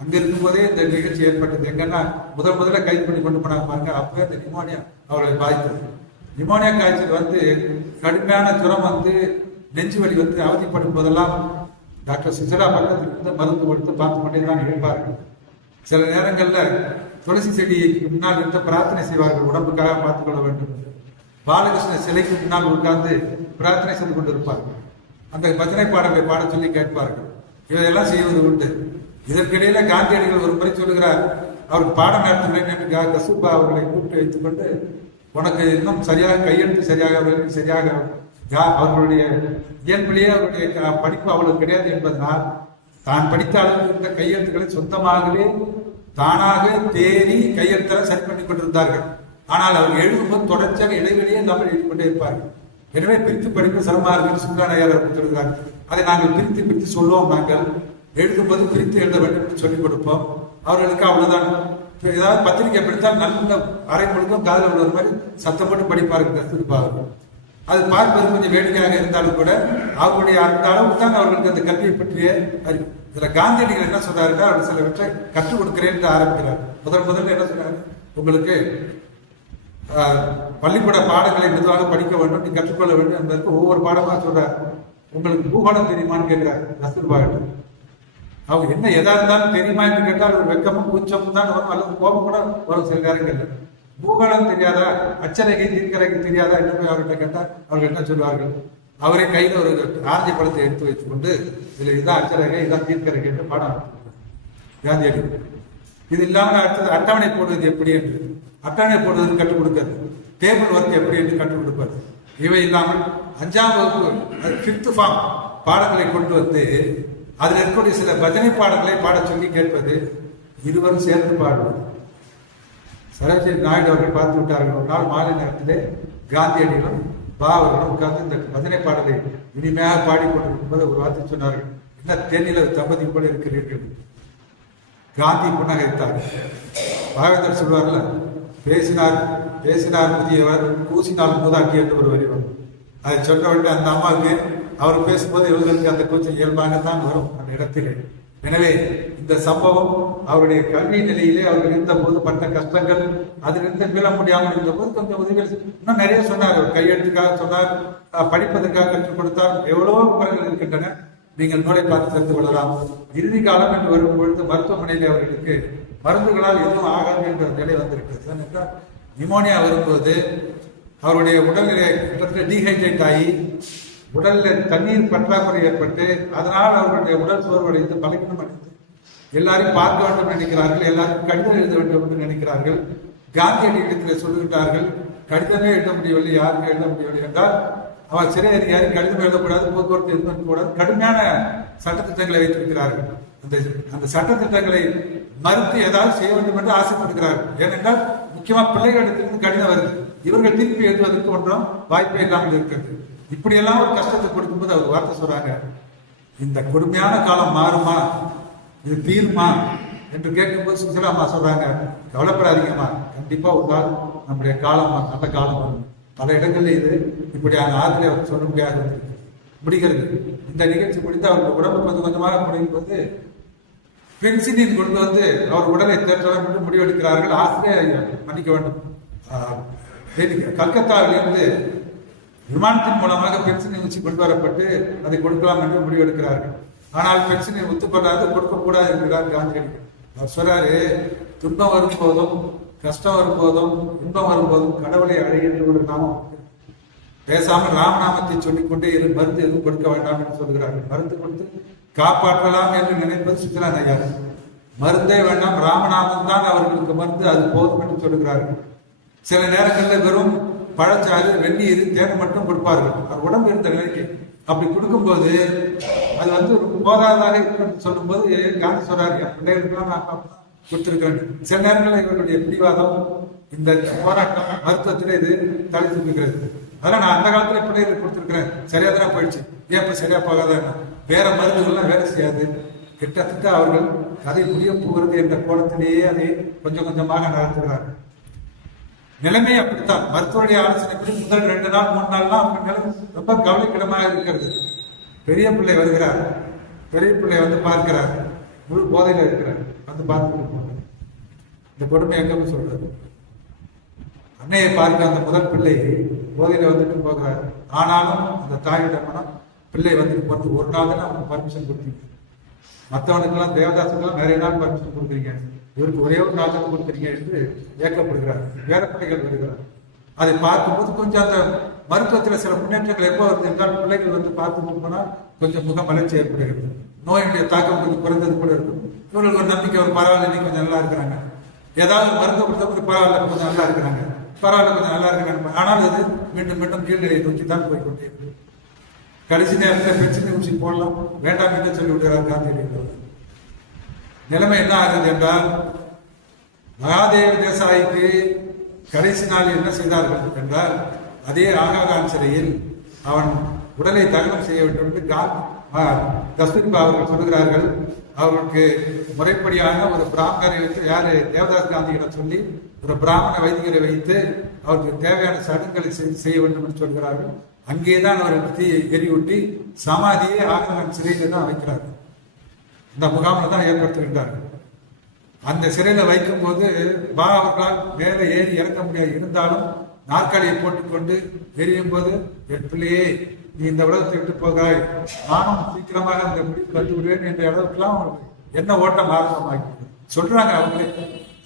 அங்க இருக்கும் போதே இந்த நிகழ்ச்சி ஏற்பட்டது. எங்கன்னா முதல்ல கைது பண்ணி கொண்டு போனாங்க பாருங்க, அப்பவே இந்த நிமோனியா அவர்களை பாதித்தது. நிமோனியா காய்ச்சல் கடுமையான ஜுரம் நெஞ்சுவலி அவதிப்படும் போதெல்லாம் டாக்டர் சுசிலா பக்கத்தில் இருந்து மருந்து கொடுத்து பார்த்து கொண்டே தான் இருப்பார்கள். சில நேரங்களில் துளசி செடிக்கு முன்னால் இருந்து பிரார்த்தனை செய்வார்கள், உடம்புக்காக பார்த்துக் கொள்ள வேண்டும். பாலகிருஷ்ண சிலைக்கு முன்னால் உட்கார்ந்து பிரார்த்தனை செய்து கொண்டிருப்பார்கள். அந்த பஜனை பாடலை பாட சொல்லி கேட்பார்கள். இதையெல்லாம் செய்வது உண்டு. இதற்கிடையில காந்தியடிகள் ஒரு முறை சொல்லுகிறார், அவருக்கு பாடம் நடத்துகிறேன் என்று கஸ்தூர்பா அவர்களை கூப்பிட்டு வைத்துக் கொண்டு, உனக்கு இன்னும் சரியாக கையெழுத்து சரியாக அவர்களுடைய இயல்பிலேயே அவருடைய படிப்பு அவ்வளவு கிடையாது என்பதனால் தான் படித்த அளவுக்கு இருந்த கையெழுத்துக்களை சொந்தமாகவே தானாக தேடி கையெழுத்தெல்லாம் சரி பண்ணி கொண்டிருந்தார்கள். ஆனால் அவர் எழுதும்போது தொடர்ச்சியாக இடைவெளியே இல்லாமல் எழுதி கொண்டே இருப்பார்கள். எனவே பிரித்து படிப்பு சிரமமாக சுங்கானையார் சொல்கிறார். அதை நாங்கள் பிரித்து சொல்லுவோம். நாங்கள் எழுதும்போது பிரித்து எழுத வேண்டும் என்று சொல்லிக் கொடுப்போம். அவர்களுக்கு அவ்வளவுதான். ஏதாவது பத்திரிகை படித்தால் நல்ல அரை முழுக்கும் காதல் உள்ள மாதிரி சத்தம் போட்டு படிப்பார்கள் கஸ்தூர்பா. அது பார்ப்பது கொஞ்சம் வேடிக்கையாக இருந்தாலும் கூட அவர்களுடைய அந்த அளவுக்கு தான் அவர்களுக்கு அந்த கல்வியை பற்றிய அறிவு. இதுல காந்தியடிகள் என்ன சொல்றாருன்னா, அவர் சிலவற்றை கற்றுக் கொடுக்கிறேன் என்று ஆரம்பிக்கிறார். முதல்ல என்ன சொல்றாரு, உங்களுக்கு பள்ளிக்கூட பாடங்களை மெதுவாக படிக்க வேண்டும், நீ கற்றுக்கொள்ள வேண்டும் என்பதற்கு ஒவ்வொரு பாடமாக சொல்றார். உங்களுக்கு பூகோளம் தெரியுமான்னு கேட்கிறார் கஸ்தூர்பா. அவங்க என்ன எதா இருந்தாலும் தெரியுமா என்று கேட்டால் ஒரு வெக்கமும் கூச்சமும் தான் வரும், அல்லது கோபம் கூட வரும் சில நேரங்கள்ல. பூகோளம் தெரியாதா, அச்சரகை தீர்க்கரகை தெரியாதா என்று போய் அவர்கிட்ட கேட்டால் அவர்கள் என்ன சொல்வார்கள், அவரே கையில் ஒரு ஆரஞ்சு பழத்தை எடுத்து வைத்துக் கொண்டு இதுல இதான் அச்சரகை இதான் தீர்க்கரகை என்று பாடம் காந்தியடி. இது இல்லாமல் அடுத்தது அட்டவணை போடுவது எப்படி என்று, அட்டவணை போடுவது கற்றுக் கொடுக்கிறது, டேபிள் ஒர்க் எப்படி என்று கற்றுக் கொடுப்பது. இவை இல்லாமல் 5ஆம் வகுப்பு 5th ஃபார்ம் பாடங்களை கொண்டு வந்து அதில் இருக்கக்கூடிய சில பஜனை பாடல்களை பாட சொல்லி கேட்பது, இருவரும் சேர்ந்து பாடுவது. சரோஜினி நாயுடு அவர்கள் பார்த்து விட்டார்கள். ஒரு நாள் மாலை நேரத்திலே காந்தியடிகளும் அவர்களும் உட்கார்ந்து இந்த பஜனை பாடலை இனிமையாக பாடிக்கொண்டிருக்கும்போது ஒரு வார்த்தை சொன்னார்கள், என்ன தேனில தம்பதி போல இருக்கிறீர்கள். காந்தி புன்னகைத்தார். பாவேந்தர் சொல்வார்ல, பேசினார் புதியவர், கூசினால் மூதாட்டி என்று ஒரு வரி வரும். அதை சொன்ன உடனே அந்த அம்மாவுக்கு அவர் பேசும்போது இவர்களுக்கு அந்த கூச்சல் இயல்பாகத்தான் வரும் அந்த இடத்திலே. எனவே இந்த சம்பவம் அவருடைய கல்வி நிலையிலே அவர்கள் இருந்த போது பட்ட கஷ்டங்கள், அதிலிருந்து மீள முடியாமல் இருந்த போது கொஞ்சம் உதவிகள் இன்னும் நிறைய சொன்னார். அவர் கையெழுத்துக்காக சொன்னார், படிப்பதற்காக கற்றுக் கொடுத்தார். எவ்வளவோ குறைகள் இருக்கின்றன, நீங்கள் நூலை பார்த்து தெரிந்து கொள்ளலாம். இறுதி காலம் என்று வரும் பொழுது மருத்துவமனையில் அவர்களுக்கு மருந்துகளால் எதுவும் ஆகாது என்ற நிலை வந்திருக்கிறது. நிமோனியா வரும்போது அவருடைய உடல்நிலை கிட்டத்தட்ட டீஹைட்ரேட் ஆகி உடல்ல தண்ணீர் பற்றாக்குறை ஏற்பட்டு அதனால் அவர்களுடைய உடல் சோர்வடைந்து பலவீனம் அடைந்து எல்லாரையும் பார்க்க வேண்டும் என்று நினைக்கிறார்கள், எல்லாருக்கும் கடிதம் எழுத வேண்டும் என்று நினைக்கிறார்கள். காந்தியடிகளிடத்தில் சொல்லுகின்றார்கள், கடிதமே எழுத முடியவில்லை, யாருக்கும் எழுத முடியவில்லை என்றால் அவர் சிறை அதிகாரி கடிதம் எழுதக்கூடாது, போக்குவரத்து எழுதக்கூடாது, கடுமையான சட்டத்திட்டங்களை வைத்திருக்கிறார்கள். அந்த சட்டத்திட்டங்களை மறுத்து ஏதாவது செய்ய வேண்டும் என்று ஆசைப்படுகிறார்கள். ஏனென்றால் முக்கியமா பிள்ளைகளிடத்திலிருந்து கடிதம் வருது, இவர்கள் திருப்பி எழுதுவதற்கு ஒன்றும் வாய்ப்பே இல்லாமல் இருக்கிறது. இப்படியெல்லாம் ஒரு கஷ்டத்தை கொடுக்கும்போது அவர் வார்த்தை சொல்றாங்க, இந்த கொடுமையான காலம் மாறுமா, இது தீருமா என்று கேட்கும்போது சுசிலா அம்மா சொல்றாங்க, கவலைப்படாதீங்கம்மா, கண்டிப்பா ஒரு நாள் நம்முடைய காலம் நல்ல காலம் வரும். பல இடங்கள்ல இது இப்படியான ஆறுதலை அவர் சொல்ல முடியாது முடிகிறது. இந்த நிகழ்ச்சி முடிந்து அவருக்கு உடம்பு கொஞ்சம் கொஞ்சமாக முடியும் போது பென்சிலின் கொண்டு வந்து அவர் உடலை தேற்றலாம் என்று முடிவெடுக்கிறார்கள். ஆசிரியர் மன்னிக்க வேண்டும், கல்கத்தாவிலிருந்து விமானத்தின் மூலமாக பென்சிலின் ஊசி கொண்டு வரப்பட்டு அதை கொடுக்கலாம் என்று முடிவெடுக்கிறார்கள். ஆனால் பென்சிலின் ஒத்துக்கொள்ளாது, கொடுக்கக்கூடாது என்கிறார் காந்தியடிகள். அவர் சொல்றாரு, துன்பம் வரும்போதும் கஷ்டம் வரும்போதும் இன்பம் வரும்போதும் கடவுளை அடைகின்ற ஒரு நாமம், பேசாமல் ராமநாமத்தை சொல்லிக்கொண்டே இரு, மருந்து எதுவும் கொடுக்க வேண்டாம் என்று சொல்கிறார்கள். மருந்து கொடுத்து காப்பாற்றலாம் என்று நினைப்பது சுற்றுலா நையார். மருந்தே வேண்டாம், ராமநாமம் தான் அவர்களுக்கு மருந்து, அது போதும் என்று சொல்லுகிறார்கள். சில நேரங்களில் வெறும் பழச்சாறு, வெந்நீர், தேன் மட்டும் கொடுப்பார்கள் அவர் உடம்பு இருந்த நிலைக்கு. அப்படி கொடுக்கும்போது அது வந்து போதாதாக இருக்குன்னு சொல்லும் போது காந்தி சொல்றாரு, என் பிள்ளைகளுக்கெல்லாம் நான் கொடுத்திருக்கிறேன். சில நேரங்களில் இவர்களுடைய பிடிவாதம், இந்த போராட்டம் மருத்துவத்திலே இது தலை தூக்குகிறது. அதெல்லாம் நான் அந்த காலத்துல பிள்ளைகளுக்கு கொடுத்திருக்கிறேன், சரியா தானே போயிடுச்சு, ஏன் இப்ப சரியா போகாத, வேற மருந்துகள்லாம் வேலை செய்யாது. கிட்டத்தட்ட அவர்கள் கதை முடிய போகிறது என்ற கோணத்திலேயே அதை கொஞ்சம் கொஞ்சமாக நடத்துகிறார்கள். நிலைமை அப்படித்தான். மருத்துவருடைய ஆலோசனைப்படி முதல் 2 நாள் 3 நாள்லாம் அவங்க நிலைமை ரொம்ப கவலைக்கிடமாக இருக்கிறது. பெரிய பிள்ளை வருகிறார், பெரிய பிள்ளை வந்து பார்க்கிறார், முழு போதையில இருக்கிறார், வந்து பார்த்துட்டு போனார். இந்த கொடுமை எங்க போய் சொல்றது, அன்னையை பார்க்க அந்த முதல் பிள்ளை போதையில வந்துட்டு போகிறார். ஆனாலும் அந்த தாயிட மனம் பிள்ளை வந்து போகிறது ஒரு நாள் தானே அவங்க பர்மிஷன் கொடுத்தீங்க. மற்றவனுக்கெல்லாம் தேவதாசுக்கெல்லாம் நிறைய நாள் பர்மிஷன் கொடுக்குறீங்க, இவருக்கு ஒரே ஒரு நாள் தான் கொடுக்குறீங்க என்று ஏற்கப்படுகிறார். வேற பிள்ளைகள் வருகிறார். அதை பார்க்கும்போது கொஞ்சம் அந்த மருத்துவத்தில் சில முன்னேற்றங்கள் எப்போ வருது என்றால் பிள்ளைகள் வந்து பார்த்து போனால் கொஞ்சம் முக மலர்ச்சி ஏற்படுகிறது. நோயினுடைய தாக்கம் கொஞ்சம் குறைந்தது கூட இருக்கும். இவர்களுக்கு ஒரு நம்பிக்கை, ஒரு பரவாயில்ல, இன்னைக்கு கொஞ்சம் நல்லா இருக்கிறாங்க, ஏதாவது மருத்துவ கொடுத்தபோது பரவாயில்ல, கொஞ்சம் நல்லா இருக்கிறாங்க, பரவாயில்ல, கொஞ்சம் நல்லா இருக்கிறாங்க. ஆனால் அது மீண்டும் மீண்டும் கீழ்நிலையை நோக்கி தான் போய்கொண்டே இருக்கு. கடைசி நேரத்தில் பிரச்சனை ஊசி போடலாம் வேண்டாம் என்று சொல்லி விடுகிறார் காந்தியடிகள். நிலைமை என்ன ஆகுது என்றால், மகாதேவ தேசாய்க்கு கடைசி நாள் என்ன செய்தார்கள் என்றால், அதே ஆகாகான் சிறையில் அவன் உடலை தகனம் செய்ய வேண்டும் என்று கஸ்தூரிபா அவர்கள் சொல்லுகிறார்கள். அவர்களுக்கு முறைப்படியான ஒரு பிராமணரை வைத்து, யாரு தேவதாஸ் காந்தியிடம் சொல்லி ஒரு பிராமண வைதிகரை வைத்து அவருக்கு தேவையான சடங்குகளை செய்ய வேண்டும் என்று சொல்கிறார்கள். அங்கேதான் அவர்கள் தீயை எரியூட்டி சமாதியை ஆகாகான் சிறையில் தான் வைக்கிறார்கள். இந்த முகாமில் தான் ஏற்படுத்துகின்றார்கள். அந்த சிறையில் வைக்கும் போது அவர்களால் மேலே ஏறி இறக்க முடியாது. இருந்தாலும் நாற்காலியை போட்டுக்கொண்டு எரியும் போது, என் பிள்ளையே நீ இந்த உலகத்தை விட்டு போகிறாய், நானும் சீக்கிரமாக அந்த முடிவு வந்து விடுவேன் என்ற அளவுக்குலாம் என்ன ஓட்டம் ஆரம்பமாகி சொல்றாங்க. அவங்களே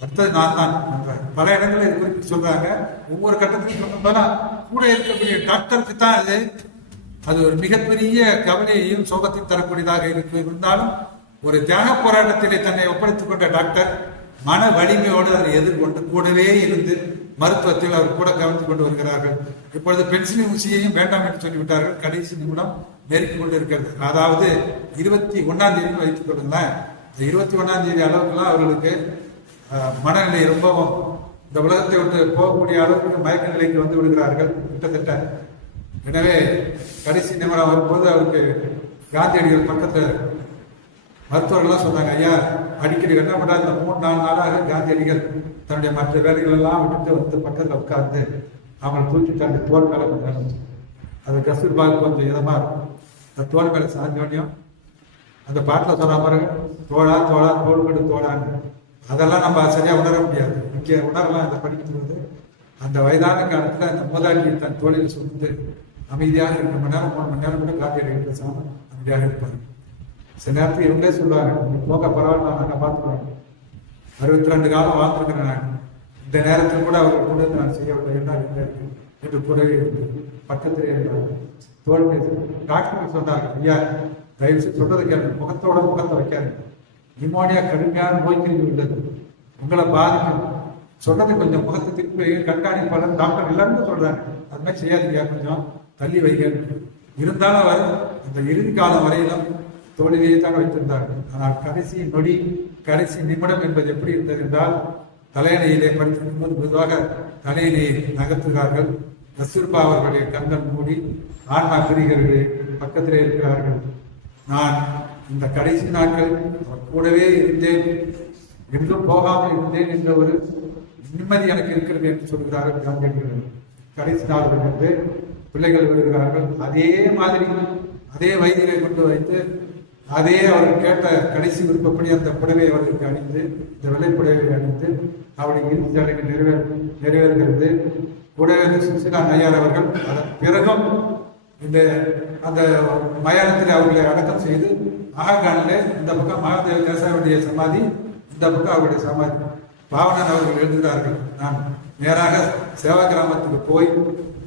அடுத்தது நான் தான் பண்றாங்க. பல இடங்களில் இது குறித்து சொல்றாங்க. ஒவ்வொரு கட்டத்திலும் சொன்னோம்னா கூட இருக்கக்கூடிய டாக்டருக்கு தான் அது ஒரு மிகப்பெரிய கவலையையும் சோகத்தையும் தரக்கூடியதாக இருந்தாலும், ஒரு தியாக போராட்டத்திலே தன்னை ஒப்படைத்துக் கொண்ட டாக்டர் மன வலிமையோடு அதை எதிர்கொண்டு கூடவே இருந்து மருத்துவத்தில் அவர் கூட கவனித்துக் கொண்டு வருகிறார்கள். இப்பொழுது பென்சிலின் ஊசியையும் வேண்டாம் என்று சொல்லிவிட்டார்கள். கடைசி நிமிடம் நெருக்கிக் கொண்டு இருக்கிறது. அதாவது 21ஆம் தேதி வைத்துக் கொள்ளுங்களேன். 21ஆம் தேதி அளவுக்குலாம் அவர்களுக்கு மனநிலை ரொம்பவும் இந்த உலகத்தை விட்டு போகக்கூடிய அளவுக்கு மயக்க நிலைக்கு வந்து விடுகிறார்கள் கிட்டத்தட்ட. எனவே கடைசி நிமிடம் வரும்போது அவருக்கு காந்தியடிகள் பக்கத்தில் மருத்துவர்கள்லாம் சொன்னாங்க, ஐயா அடிக்கடி என்ன பண்ணா, இந்த 3-4 நாளாக காந்தியடிகள் தன்னுடைய மற்ற வேலைகள் எல்லாம் விட்டுட்டு வந்து பக்கத்தில் உட்கார்ந்து அவங்களை தூக்கிட்டு அந்த தோல் மேலே கொஞ்சம், அது கஸ்தூர்பாவுக்கு கொஞ்சம் இதமா இருக்கும். அந்த தோல் மேலே சாஞ்சோடையும் அந்த பாட்டில் சொல்ற மாதிரி தோழா தோழா தோல் விடு தோழான்னு, அதெல்லாம் நம்ம சரியா உணர முடியாது. இங்கே உணரலாம். இந்த படிக்கிறது அந்த வயதான காலத்தில் அந்த மூதாட்டி தன் தோழில் சுமந்து அமைதியாக 2 மணி நேரம் 3 மணி நேரம் கூட காந்தியடிகள் பேசாமல் அமைதியாக இருப்பாங்க. சில நேரத்தில் இவங்களே சொல்லுவாங்க, போக பரவாயில்ல, நாங்கள் பார்த்துக்குவோம், 62 காலம் வாழ்ந்துருக்கிறேன் நான், இந்த நேரத்தில் கூட அவர்கள் கூட நான் செய்யவில்லை, என்ன இருக்கு என்று கூடவே பக்கத்திலே தோல் பேசு. டாக்டர் சொன்னாங்க, ஐயா தயவு செய்து சொல்றதை கேட்க, முகத்தை வைக்காது, நிமோனியா கடுமையான நோய் கிருமி உள்ளது, உங்களை பாதிக்கும், சொல்றது கொஞ்சம் முகத்தை திருப்பி கண்காணிப்பாளர் டாக்டர் எல்லாருமே சொல்றாங்க, அது மாதிரி செய்யாதீங்க, கொஞ்சம் தள்ளி வைக்க. இருந்தாலும் அவர் அந்த இறுதி காலம் வரையிலும் தோழிலேயே தான் வைத்திருந்தார்கள். ஆனால் கடைசி நொடி, கடைசி நிமிடம் என்பது எப்படி இருந்தது என்றால், தலையணையிலே படுத்திருக்கும் போது மெதுவாக தலையினை நகர்த்துகிறார்கள். கஸ்தூர்பா அவர்களுடைய கண்கள் மூடி ஆன்மா பிரிகிறது, பக்கத்திலே இருக்கிறார்கள். நான் இந்த கடைசி நாட்கள் கூடவே இருந்தேன், எங்கும் போகாமல் இருந்தேன் என்ற ஒரு நிம்மதி எனக்கு இருக்கிறது என்று சொல்கிறார்கள் காந்தியடிகள். கடைசி நாள்கள் என்று பிள்ளைகள் வருகிறார்கள். அதே மாதிரி அதே வைத்தியரை கொண்டு வைத்து அதே அவர்கள் கேட்ட கடைசி விருப்பப்படி அந்த புடவை அவர்களுக்கு அணிந்து, இந்த வெள்ளைப்புடவை அணிந்து அவருடைய இறுதி சடங்கு நிறைவேறுகிறது. கூடவே சுசிலா நய்யார் அவர்கள் அதன் பிறகும் இந்த அந்த மயானத்தில் அவர்களை அடக்கம் செய்து ஆகாகானிலே இந்த பக்கம் மகாதேவ தேசாவுடைய சமாதி, இந்த பக்கம் அவருடைய சமாதி. பாவனன் அவர்கள் எழுதுகிறார்கள், நான் நேராக சேவா கிராமத்துக்கு போய்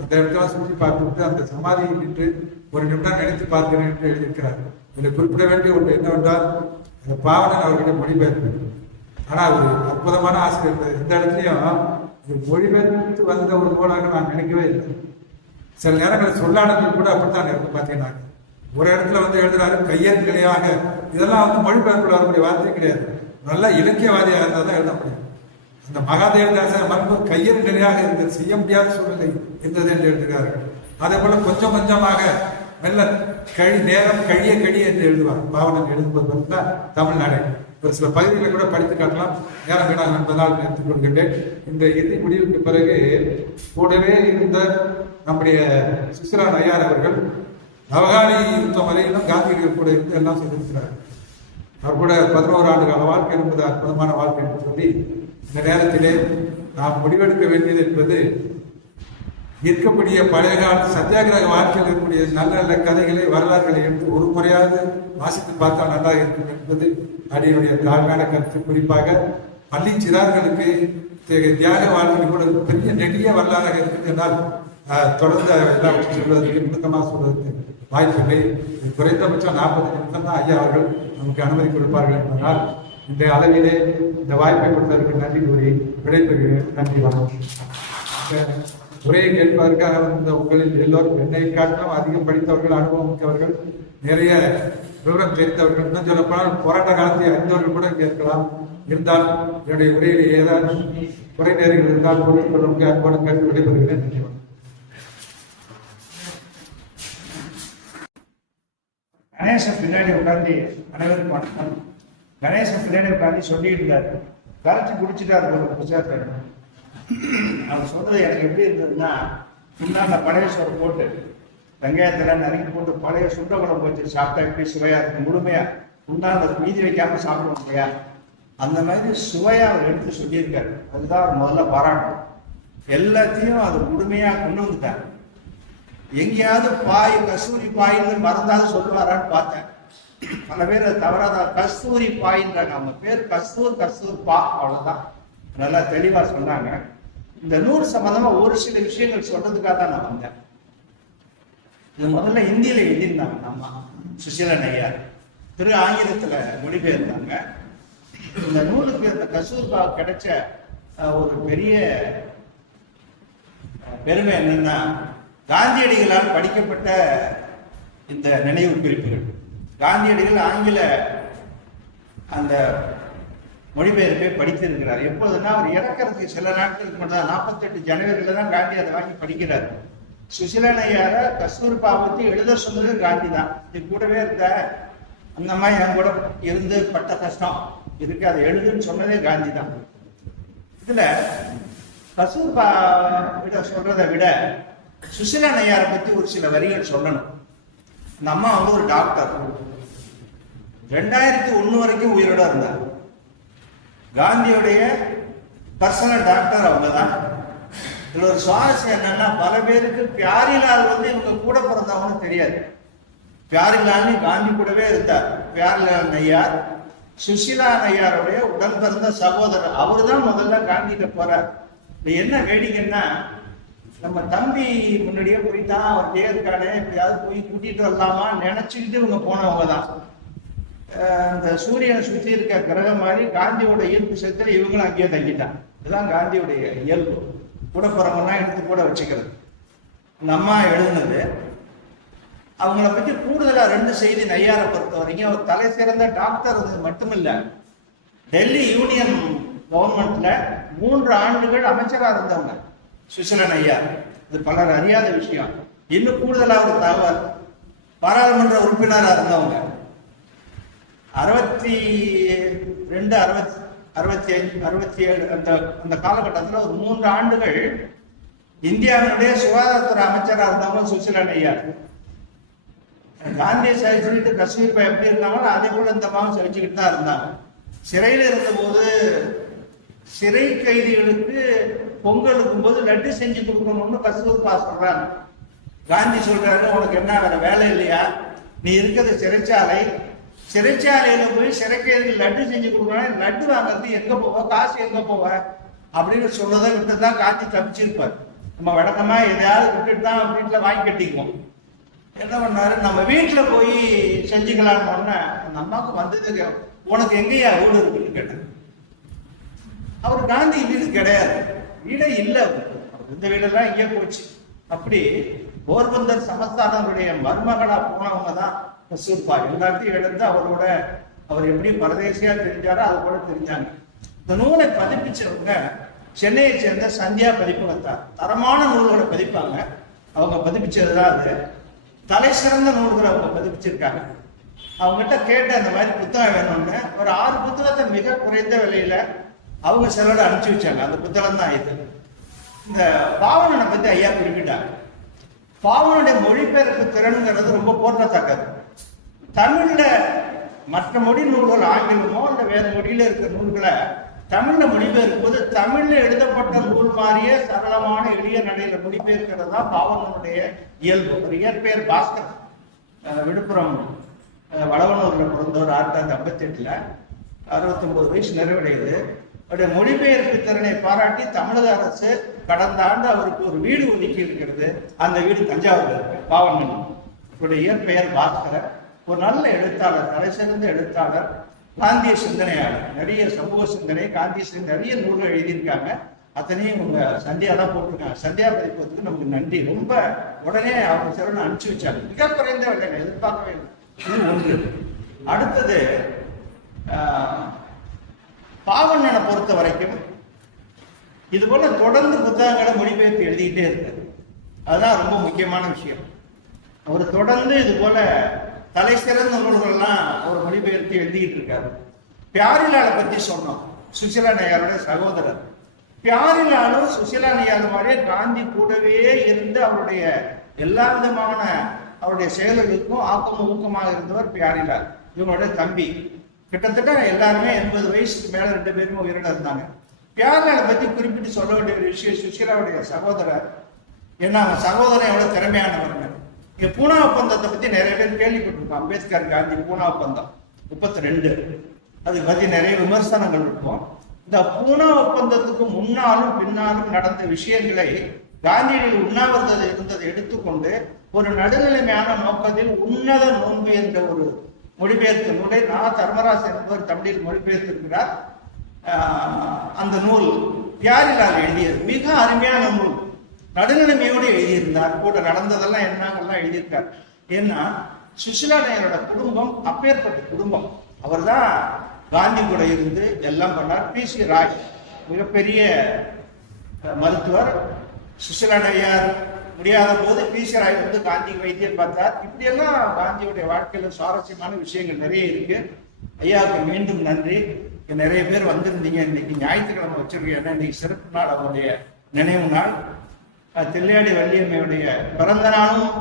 அந்த இடத்துல சுற்றி பார்த்துவிட்டு அந்த சமாதியை நின்று ஒரு நிமிடம் நினைத்து பார்க்கிறேன் என்று எழுதியிருக்கிறார்கள். இதில் குறிப்பிட வேண்டிய ஒன்று என்னவென்றால், அந்த பாவனன் அவர்கிட்ட மொழிபெயர்ப்பு. ஆனால் ஒரு அற்புதமான ஆசிரியர் இந்த இடத்துலையும் மொழிபெயர்த்து வந்த ஒரு நூலாக நான் நினைக்கவே இல்லை. சில நேரங்களில் சொல்லாடங்கள் கூட அப்படித்தான் இருக்கு. பார்த்தீங்கன்னா ஒரு இடத்துல வந்து எழுதுறாரு கையன் கிளையாக, இதெல்லாம் வந்து மொழிபெயர்ப்பில் வரக்கூடிய வார்த்தை கிடையாது. நல்ல இலக்கியவாதியாக இருந்தால் தான் எழுத முடியும். அந்த மகாதேவதாச மரபு கையன் கிளையாக இருந்தது, செய்ய முடியாத சூழ்நிலை இருந்தது என்று எழுதுகிறார்கள். அதே போல கொஞ்சம் கொஞ்சமாக மெல்ல நேரம் கழிய என்று எழுதுவார். பாவனன் எழுதும்போது பார்த்தா தமிழ்நாடு ஒரு சில பகுதிகளை கூட படித்து காட்டலாம், நேரம் வேணாம் என்பதால் எடுத்துக் கொள்கின்றேன். இந்த இறுதி முடிவுக்கு பிறகு கூடவே இருந்த நம்முடைய சுசிலா நய்யார் அவர்கள் நவகாணி யுத்தம் வரையிலும் காந்தியடிகள் கூட இருந்து எல்லாம் செய்திருக்கிறார். அவர் கூட 11 ஆண்டு கால வாழ்க்கை என்பது அற்புதமான வாழ்க்கை என்று சொல்லி, இந்த நேரத்திலே நாம் முடிவெடுக்க வேண்டியது என்பது இருக்கக்கூடிய பழைய காலத்து சத்தியாகிரக வாழ்க்கையில் இருக்கக்கூடிய நல்ல நல்ல கதைகளை வரலாறுகளை எடுத்து ஒரு முறையாவது வாசித்து பார்த்தா நல்லா இருக்கும் என்பது அடியுடைய தாழ்மையான கருத்து. குறிப்பாக பள்ளி சிறார்களுக்கு தியாக வாழ்க்கை கூட பெரிய நெடிய வரலாறாக இருக்குது என்றால் தொடர்ந்து எல்லாம் சொல்வதற்கு நுணுக்கமாக சொல்வதற்கு வாய்ப்பில்லை. குறைந்தபட்சம் 40 நிமிஷம் தான் ஐயா அவர்கள் நமக்கு அனுமதி கொடுப்பார்கள் என்பதனால் இந்த அளவிலே இந்த வாய்ப்பை கொடுத்ததற்கு நன்றி கூறி விடைபெறுகிறேன். நன்றி வணக்கம். உரையை கேட்பதற்காக வந்த உங்களில் எல்லோரும் என்னை காட்டிலும் அதிகம் படித்தவர்கள், அனுபவம் மிக்கவர்கள், நிறைய விவரம் தெரிந்தவர்கள், இன்னும் சொல்லப்போனால் போராட்ட காலத்தை அறிந்தவர்கள் கூட இங்கே இருக்கலாம். இருந்தால் என்னுடைய உரையில் ஏதாவது குறை நேரங்கள் இருந்தால் பொறுத்துக் கொள்ளும் அன்போடு கேட்டு விடைபெறுகிறேன். நன்றி வணக்கம். கணேசன் பின்னாடி உட்காந்து அனைவருக்கும் வணக்கம். கணேசன் பின்னாடி உட்காந்து சொல்லிட்டு இருந்தாரு, கரைச்சி குடிச்சுட்டாரு ஒரு புதுசாக. அவர் சொல்றது எனக்கு எப்படி இருந்ததுன்னா, முன்னாள் பழைய சோறு போட்டு வெங்காயத்தெல்லாம் நறுக்கி போட்டு பழைய சுண்ட குழம்பு வச்சு சாப்பிட்டா எப்படி சுவையா இருக்கு, முழுமையா முன்னாள் மீதி வைக்காம சாப்பிடுவோம் இல்லையா, அந்த மாதிரி சுவையா அவர் எடுத்து சொல்லியிருக்காரு. அதுதான் அவர் முதல்ல பாராட்டும். எல்லாத்தையும் அது முழுமையா கொண்டு வந்துட்டார். எங்கேயாவது பாய் கஸ்தூரி பாயின்னு மறந்தாலும் சொல்லுவாரான்னு பார்த்தேன். பல பேர் தவறாத கஸ்தூரி பாயின்றாங்க. அவங்க பேர் கஸ்தூர் பா, அவ்வளவுதான். நல்லா தெளிவா சொன்னாங்க. இந்த நூறு சம்பந்தமா ஒரு சில விஷயங்கள் சொல்றதுக்காக தான் நான் வந்தேன். இது முதல்ல ஹிந்தியில எழுதியிருந்தாங்க நம்ம சுசீலன் ஐயா, திரு ஆங்கிலத்துல மொழிபெயர்ந்தாங்க. இந்த நூலுக்கு இந்த கஸ்தூர்பா கிடைச்ச ஒரு பெரிய பெருமை என்னன்னா, காந்தியடிகளால் படிக்கப்பட்ட இந்த நினைவு குறிப்புகள். காந்தியடிகள் ஆங்கில அந்த மொழிபெயர்ப்பை படித்திருக்கிறார். எப்போதுன்னா அவர் இறக்கிறதுக்கு சில நாட்களுக்கு மட்டும் 48 ஜனவரியில தான் காந்தி அதை வாங்கி படிக்கிறார். சுசீலன் ஐயார கஸ்தூர்பா பத்தி எழுத சொன்னது காந்தி தான். இது கூடவே இருந்த அந்த மாதிரி என் கூட இருந்து பட்ட கஷ்டம் இருக்கு, அதை எழுதுன்னு சொன்னதே காந்தி தான். இதுல கஸ்தூர்பா விட சொல்றதை விட சுசீலன் ஐயாரை பத்தி ஒரு சில வரிகள் சொல்லணும். இந்த அம்மா வந்து ஒரு டாக்டர், 2001 வரைக்கும் உயிரோட இருந்தார். காந்தியுடைய பர்சனல் டாக்டர் அவங்க தான். இதுல ஒரு சுவாரஸ்யம் என்னன்னா, பல பேருக்கு பியாரிலால் வந்து இவங்க கூட பிறந்தவங்கன்னு தெரியாது. பியாரிலால் காந்தி கூடவே இருந்தார். பியாரிலால் நையார் சுஷீலா நையாருடைய உடன் பிறந்த சகோதரர். அவரு தான் முதல்ல காந்திகிட்ட போறார். இது என்ன வேடிக்கைன்னா, நம்ம தம்பி முன்னாடியே போயிட்டான், அவர் இருக்கானே, எப்படியாவது போய் கூட்டிட்டு வரலாமா நினைச்சுக்கிட்டு இவங்க போனவங்க தான். இந்த சூரியனை சுற்றி இருக்க கிரகம் மாதிரி காந்தியோட ஈர்ப்பு சக்தியில இவங்களும் அங்கேயே தங்கிட்டான். இதுதான் காந்தியுடைய இயல்பு. கூட பிறகுன்னா எடுத்து கூட வச்சுக்கிறது. இந்த அம்மா எழுதுனது. அவங்கள பற்றி கூடுதலா 2 செய்தி நையாரை பொறுத்த வரைக்கும், அவர் தலை சிறந்த டாக்டர் மட்டுமில்ல, டெல்லி யூனியன் கவர்மெண்ட்ல 3 ஆண்டுகள் அமைச்சராக இருந்தவங்க சுசீலன் ஐயார். இது பலர் அறியாத விஷயம். இன்னும் கூடுதலாக ஒரு தகவல், பாராளுமன்ற உறுப்பினராக இருந்தவங்க. 62, 65, 67 அந்த காலகட்டத்தில் ஒரு 3 ஆண்டுகள் இந்தியாவினுடைய சுகாதாரத்துறை அமைச்சராக இருந்தவங்க சுசீலன் ஐயார். காந்தியை சொல்லிட்டு கஸ்தூர்பா எப்படி இருந்தாங்களோ அதே போல இந்த அம்மாவும் சகிச்சுக்கிட்டு தான் இருந்தாங்க. சிறையில் இருந்தபோது சிறை கைதிகளுக்கு பொங்கலுக்கும் போது லட்டு செஞ்சு கொடுக்கணும்னு கஸ்தூர்பா சொல்றாங்க. காந்தி சொல்றாரு, உனக்கு என்ன வேற வேலை இல்லையா, நீ இருக்கிறது சிறைச்சாலை, சிறைச்சாலையில போய் சிறை கைதிகள் லட்டு செஞ்சு கொடுக்கணும், லட்டு வாங்குறது எங்க போவ, காசு எங்க போவ அப்படின்னு சொல்றதை விட்டு தான் காந்தி தப்பிச்சிருப்பார். நம்ம வழக்கமா எதையாவது விட்டுட்டு தான் வீட்டுல வாங்கி கட்டிக்குவோம். என்ன பண்ணாரு, நம்ம வீட்டுல போய் செஞ்சுக்கலான்னு அந்த அம்மாவுக்கு வந்தது, உனக்கு எங்கேயா வீடு இருக்குன்னு கேட்டேன். அவர் காந்தி வீடு கிடையாது, வீடே இல்லை. இந்த வீடெல்லாம் இங்கே போச்சு. அப்படி போர்பந்தர் சமஸ்தானருடைய மருமகளா போனவங்க தான் கஸ்தூர்பா. எல்லாத்தையும் எடுத்து அவரோட அவர் எப்படி பரதேசியா தெரிஞ்சாரோ அது கூட தெரிஞ்சாங்க. இந்த நூலை பதிப்பிச்சவங்க சென்னையை சேர்ந்த சந்தியா பதிப்பகத்தார். தரமான நூல்களை பதிப்பாங்க. அவங்க பதிப்பிச்சதுதான் அது. தலை சிறந்த நூல்களை அவங்க பதிப்பிச்சிருக்காங்க. அவங்ககிட்ட கேட்ட அந்த மாதிரி புத்தகம் வேணும்னு ஒரு 6 புத்தகத்தை மிக குறைந்த விலையில அவங்க சிலரோட அனுப்பிச்சு வச்சாங்க. அந்த புத்தகம் தான் இது. இந்த பாவனனை பத்தி ஐயா குறிப்பிட்டாங்க. பாவனுடைய மொழிபெயர்ப்பு திறனுங்கிறது ரொம்ப போற்றத்தக்கது. தமிழ்ல மற்ற மொழி நூல்கள், ஆங்கிலமோ இல்ல வேற மொழியில இருக்கிற நூல்களை தமிழ்ல மொழிபெயர்க்கும் போது தமிழ்ல எழுதப்பட்ட நூல் மாறிய சரளமான எளிய நடையில மொழிபெயர்க்கிறது தான் பாவனனுடைய இயல்பு. ஒரு இயற்பெயர் பாஸ்கர், விழுப்புரம் வளவனூர்ல பிறந்தவர் 1958, 69 வயசு நிறைவடையுது. அவருடைய மொழிபெயர்ப்பு திறனை பாராட்டி தமிழக அரசு கடந்த ஆண்டு அவருக்கு ஒரு வீடு ஒதுக்கி இருக்கிறது. அந்த வீடு தஞ்சாவூர்ல இருக்கு. பாவனன் அவருடைய இயற்பெயர் பாஸ்கர். ஒரு நல்ல எழுத்தாளர், தலை சிறந்த எழுத்தாளர், காந்திய சிந்தனையாளர். நிறைய சமூக சிந்தனை, காந்திய சிந்தனை நிறைய நூல்கள் எழுதியிருக்காங்க. அத்தனையும் உங்க சந்தியா தான் போட்டிருக்காங்க. சந்தியா பதிப்பதுக்கு நமக்கு நன்றி. ரொம்ப உடனே அவங்க சிறனை அனுப்பிச்சு வச்சாங்க. மிக குறைந்த விலைங்க, எதிர்பார்க்கவே இல்லை. இது ஒன்று. அடுத்தது பாவண்ணனை பொறுத்த வரைக்கும் இது போல தொடர்ந்து புத்தகங்களை மொழிபெயர்த்து எழுதிக்கிட்டே இருக்காரு. அதுதான் ரொம்ப முக்கியமான விஷயம். அவர் தொடர்ந்து இது போல தலை சிறந்த நூல்கள்லாம் அவர் மொழிபெயர்த்து எழுதிக்கிட்டு இருக்காரு. பியாரிலாலை பத்தி சொன்னோம். சுசிலா நையாரோட சகோதரர். பியாரிலாலும் சுசிலா நையார் மாதிரியே காந்தி கூடவே இருந்து அவருடைய எல்லா விதமான அவருடைய செயல்களுக்கும் ஆக்கமும் ஊக்கமாக இருந்தவர் பியாரிலால். இவங்களுடைய தம்பி. கிட்டத்தட்ட எல்லாருமே 80 வயசுக்கு மேல 2 பேருமே உயிரிழ இருந்தாங்க. பியாரிலாலை பத்தி குறிப்பிட்டு சொல்ல வேண்டிய ஒரு விஷயம், சுசிலாவுடைய சகோதரர். ஏன்னா அவன் சகோதரன் எவ்வளவு திறமையானவர்கள். இங்க பூனா ஒப்பந்தத்தை பத்தி நிறைய பேர் கேள்விப்பட்டிருக்கோம். அம்பேத்கர் காந்தி பூனா ஒப்பந்தம் 32, அதை பத்தி நிறைய விமர்சனங்கள் இருக்கும். இந்த பூனா ஒப்பந்தத்துக்கு முன்னாலும் பின்னாலும் நடந்த விஷயங்களை காந்தியடிகள் உண்ணாவிரதம் இருந்ததை எடுத்துக்கொண்டு ஒரு நடுநிலைமையான நோக்கத்தில் உன்னத நோன்பு என்ற ஒரு மொழிபெயர்த்த நூலை தர்மராஜ் என்பவர் தமிழில் மொழிபெயர்த்திருக்கிறார். அந்த நூல் பியாரிலால் எழுதியது. மிக அருமையான நூல். நடுநிலைமையோடு எழுதியிருந்தார். கூட நடந்ததெல்லாம் என்னங்கெல்லாம் எழுதியிருக்கார். ஏன்னா சுசிலா நையரோட குடும்பம் அப்பேற்பட்ட குடும்பம். அவர் தான் காந்தி கூட இருந்து எல்லாம் பண்ணார். PC ராய் மிகப்பெரிய மருத்துவர். சுசிலா நையார் முடியாத போது PC ராய் வந்து காந்தி வைத்தியம் பார்த்தார். இப்படியெல்லாம் காந்தியுடைய வாழ்க்கையில சுவாரஸ்யமான விஷயங்கள் நிறைய இருக்கு. ஐயாவுக்கு மீண்டும் நன்றி. நிறைய பேர் வந்திருந்தீங்க. இன்னைக்கு ஞாயிற்றுக்கிழமை வச்சிருக்கீங்க. இன்னைக்கு சிறப்பு நாள், அவருடைய நினைவு நாள். தில்லையாடி வள்ளியம்மையுடைய பிறந்த நாளும்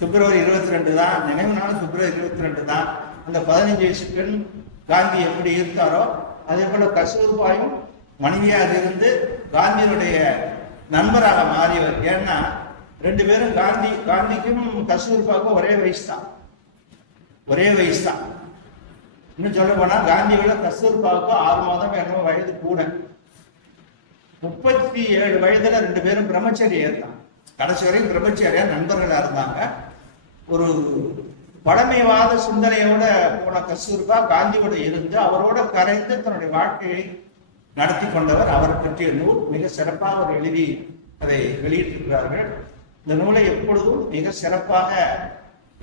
பிப்ரவரி 22 தான். நினைவு நாளும் பிப்ரவரி 22 தான். அந்த 15 வயசு பெண் காந்தி எப்படி இருக்காரோ அதே போல கஸ்தூர்பாயும் மனைவியாக இருந்து காந்தியினுடைய நண்பராக மாறியவர். ஏன்னா 2 பேரும் காந்திக்கும் கஸ்தூர்பாவுக்கும் ஒரே வயசு தான். ஒரே வயசு தான். இன்னும் சொல்ல போனா காந்தியோட கஸ்தூர்பாவுக்கும் 6 மாதம் என்னமோ வயது கூட. 37 வயதுல 2 பேரும் பிரம்மச்சரியா இருந்தாங்க. கடைசி வரைக்கும் பிரம்மச்சரியா நண்பர்களா இருந்தாங்க. ஒரு பழமைவாத சிந்தனையோட போன கஸ்தூர்பா காந்தியோட இருந்து அவரோட கரைந்து தன்னுடைய வாழ்க்கையை நடத்தி கொண்டவர். அவர் பற்றிய நூல் மிக சிறப்பாக அவர் எழுதி அதை வெளியிட்டிருக்கிறார்கள். இந்த நூலை எப்பொழுதும் மிக சிறப்பாக,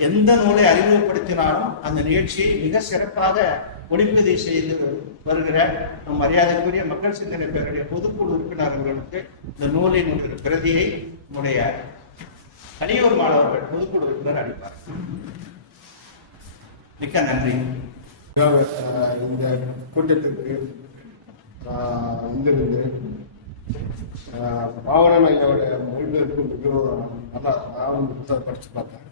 எந்த நூலை அறிமுகப்படுத்தினாலும் அந்த நிகழ்ச்சியை மிக சிறப்பாக ஒளிப்பதிவு செய்து வருகிற நம் மரியாதைக்குரிய மக்கள் சிந்தனை பேருடைய பொதுக்குழு உறுப்பினர்களுக்கு இந்த நூலின் பிரதியை நம்முடைய தனியூர் மாணவர்கள் பொதுக்குழு உறுப்பினர் அளிப்பார். மிக்க நன்றி. இந்த கூட்டத்திற்கு இங்கிருந்து பாவனன் ஐயாவுடைய மொழிபெயர்ப்பு மிகவும் நல்லா, நான் புத்தகம் படிச்சு பார்த்தேன்,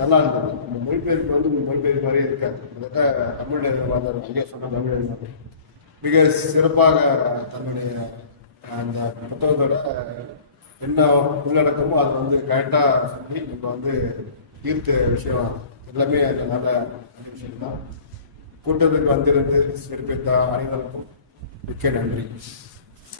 நல்லா இருந்தது. இந்த மொழிபெயர்ப்பு வந்து மொழிபெயர்ப்பு மாதிரியே இருக்காது. கிட்டத்தட்ட தமிழ் எழுதுவார் ஐயா சொன்ன தமிழ் எழுதுவார் மிக சிறப்பாக தன்னுடைய அந்த புத்தகத்தோட என்ன உள்ளடக்கமோ அது வந்து கரெக்டாக சொல்லி இப்போ வந்து ஈர்த்த விஷயம் எல்லாமே நல்ல விஷயம்தான். கூட்டத்துக்கு வந்திருந்து சிறப்பித்த அனைவருக்கும் மிக்க நன்றி.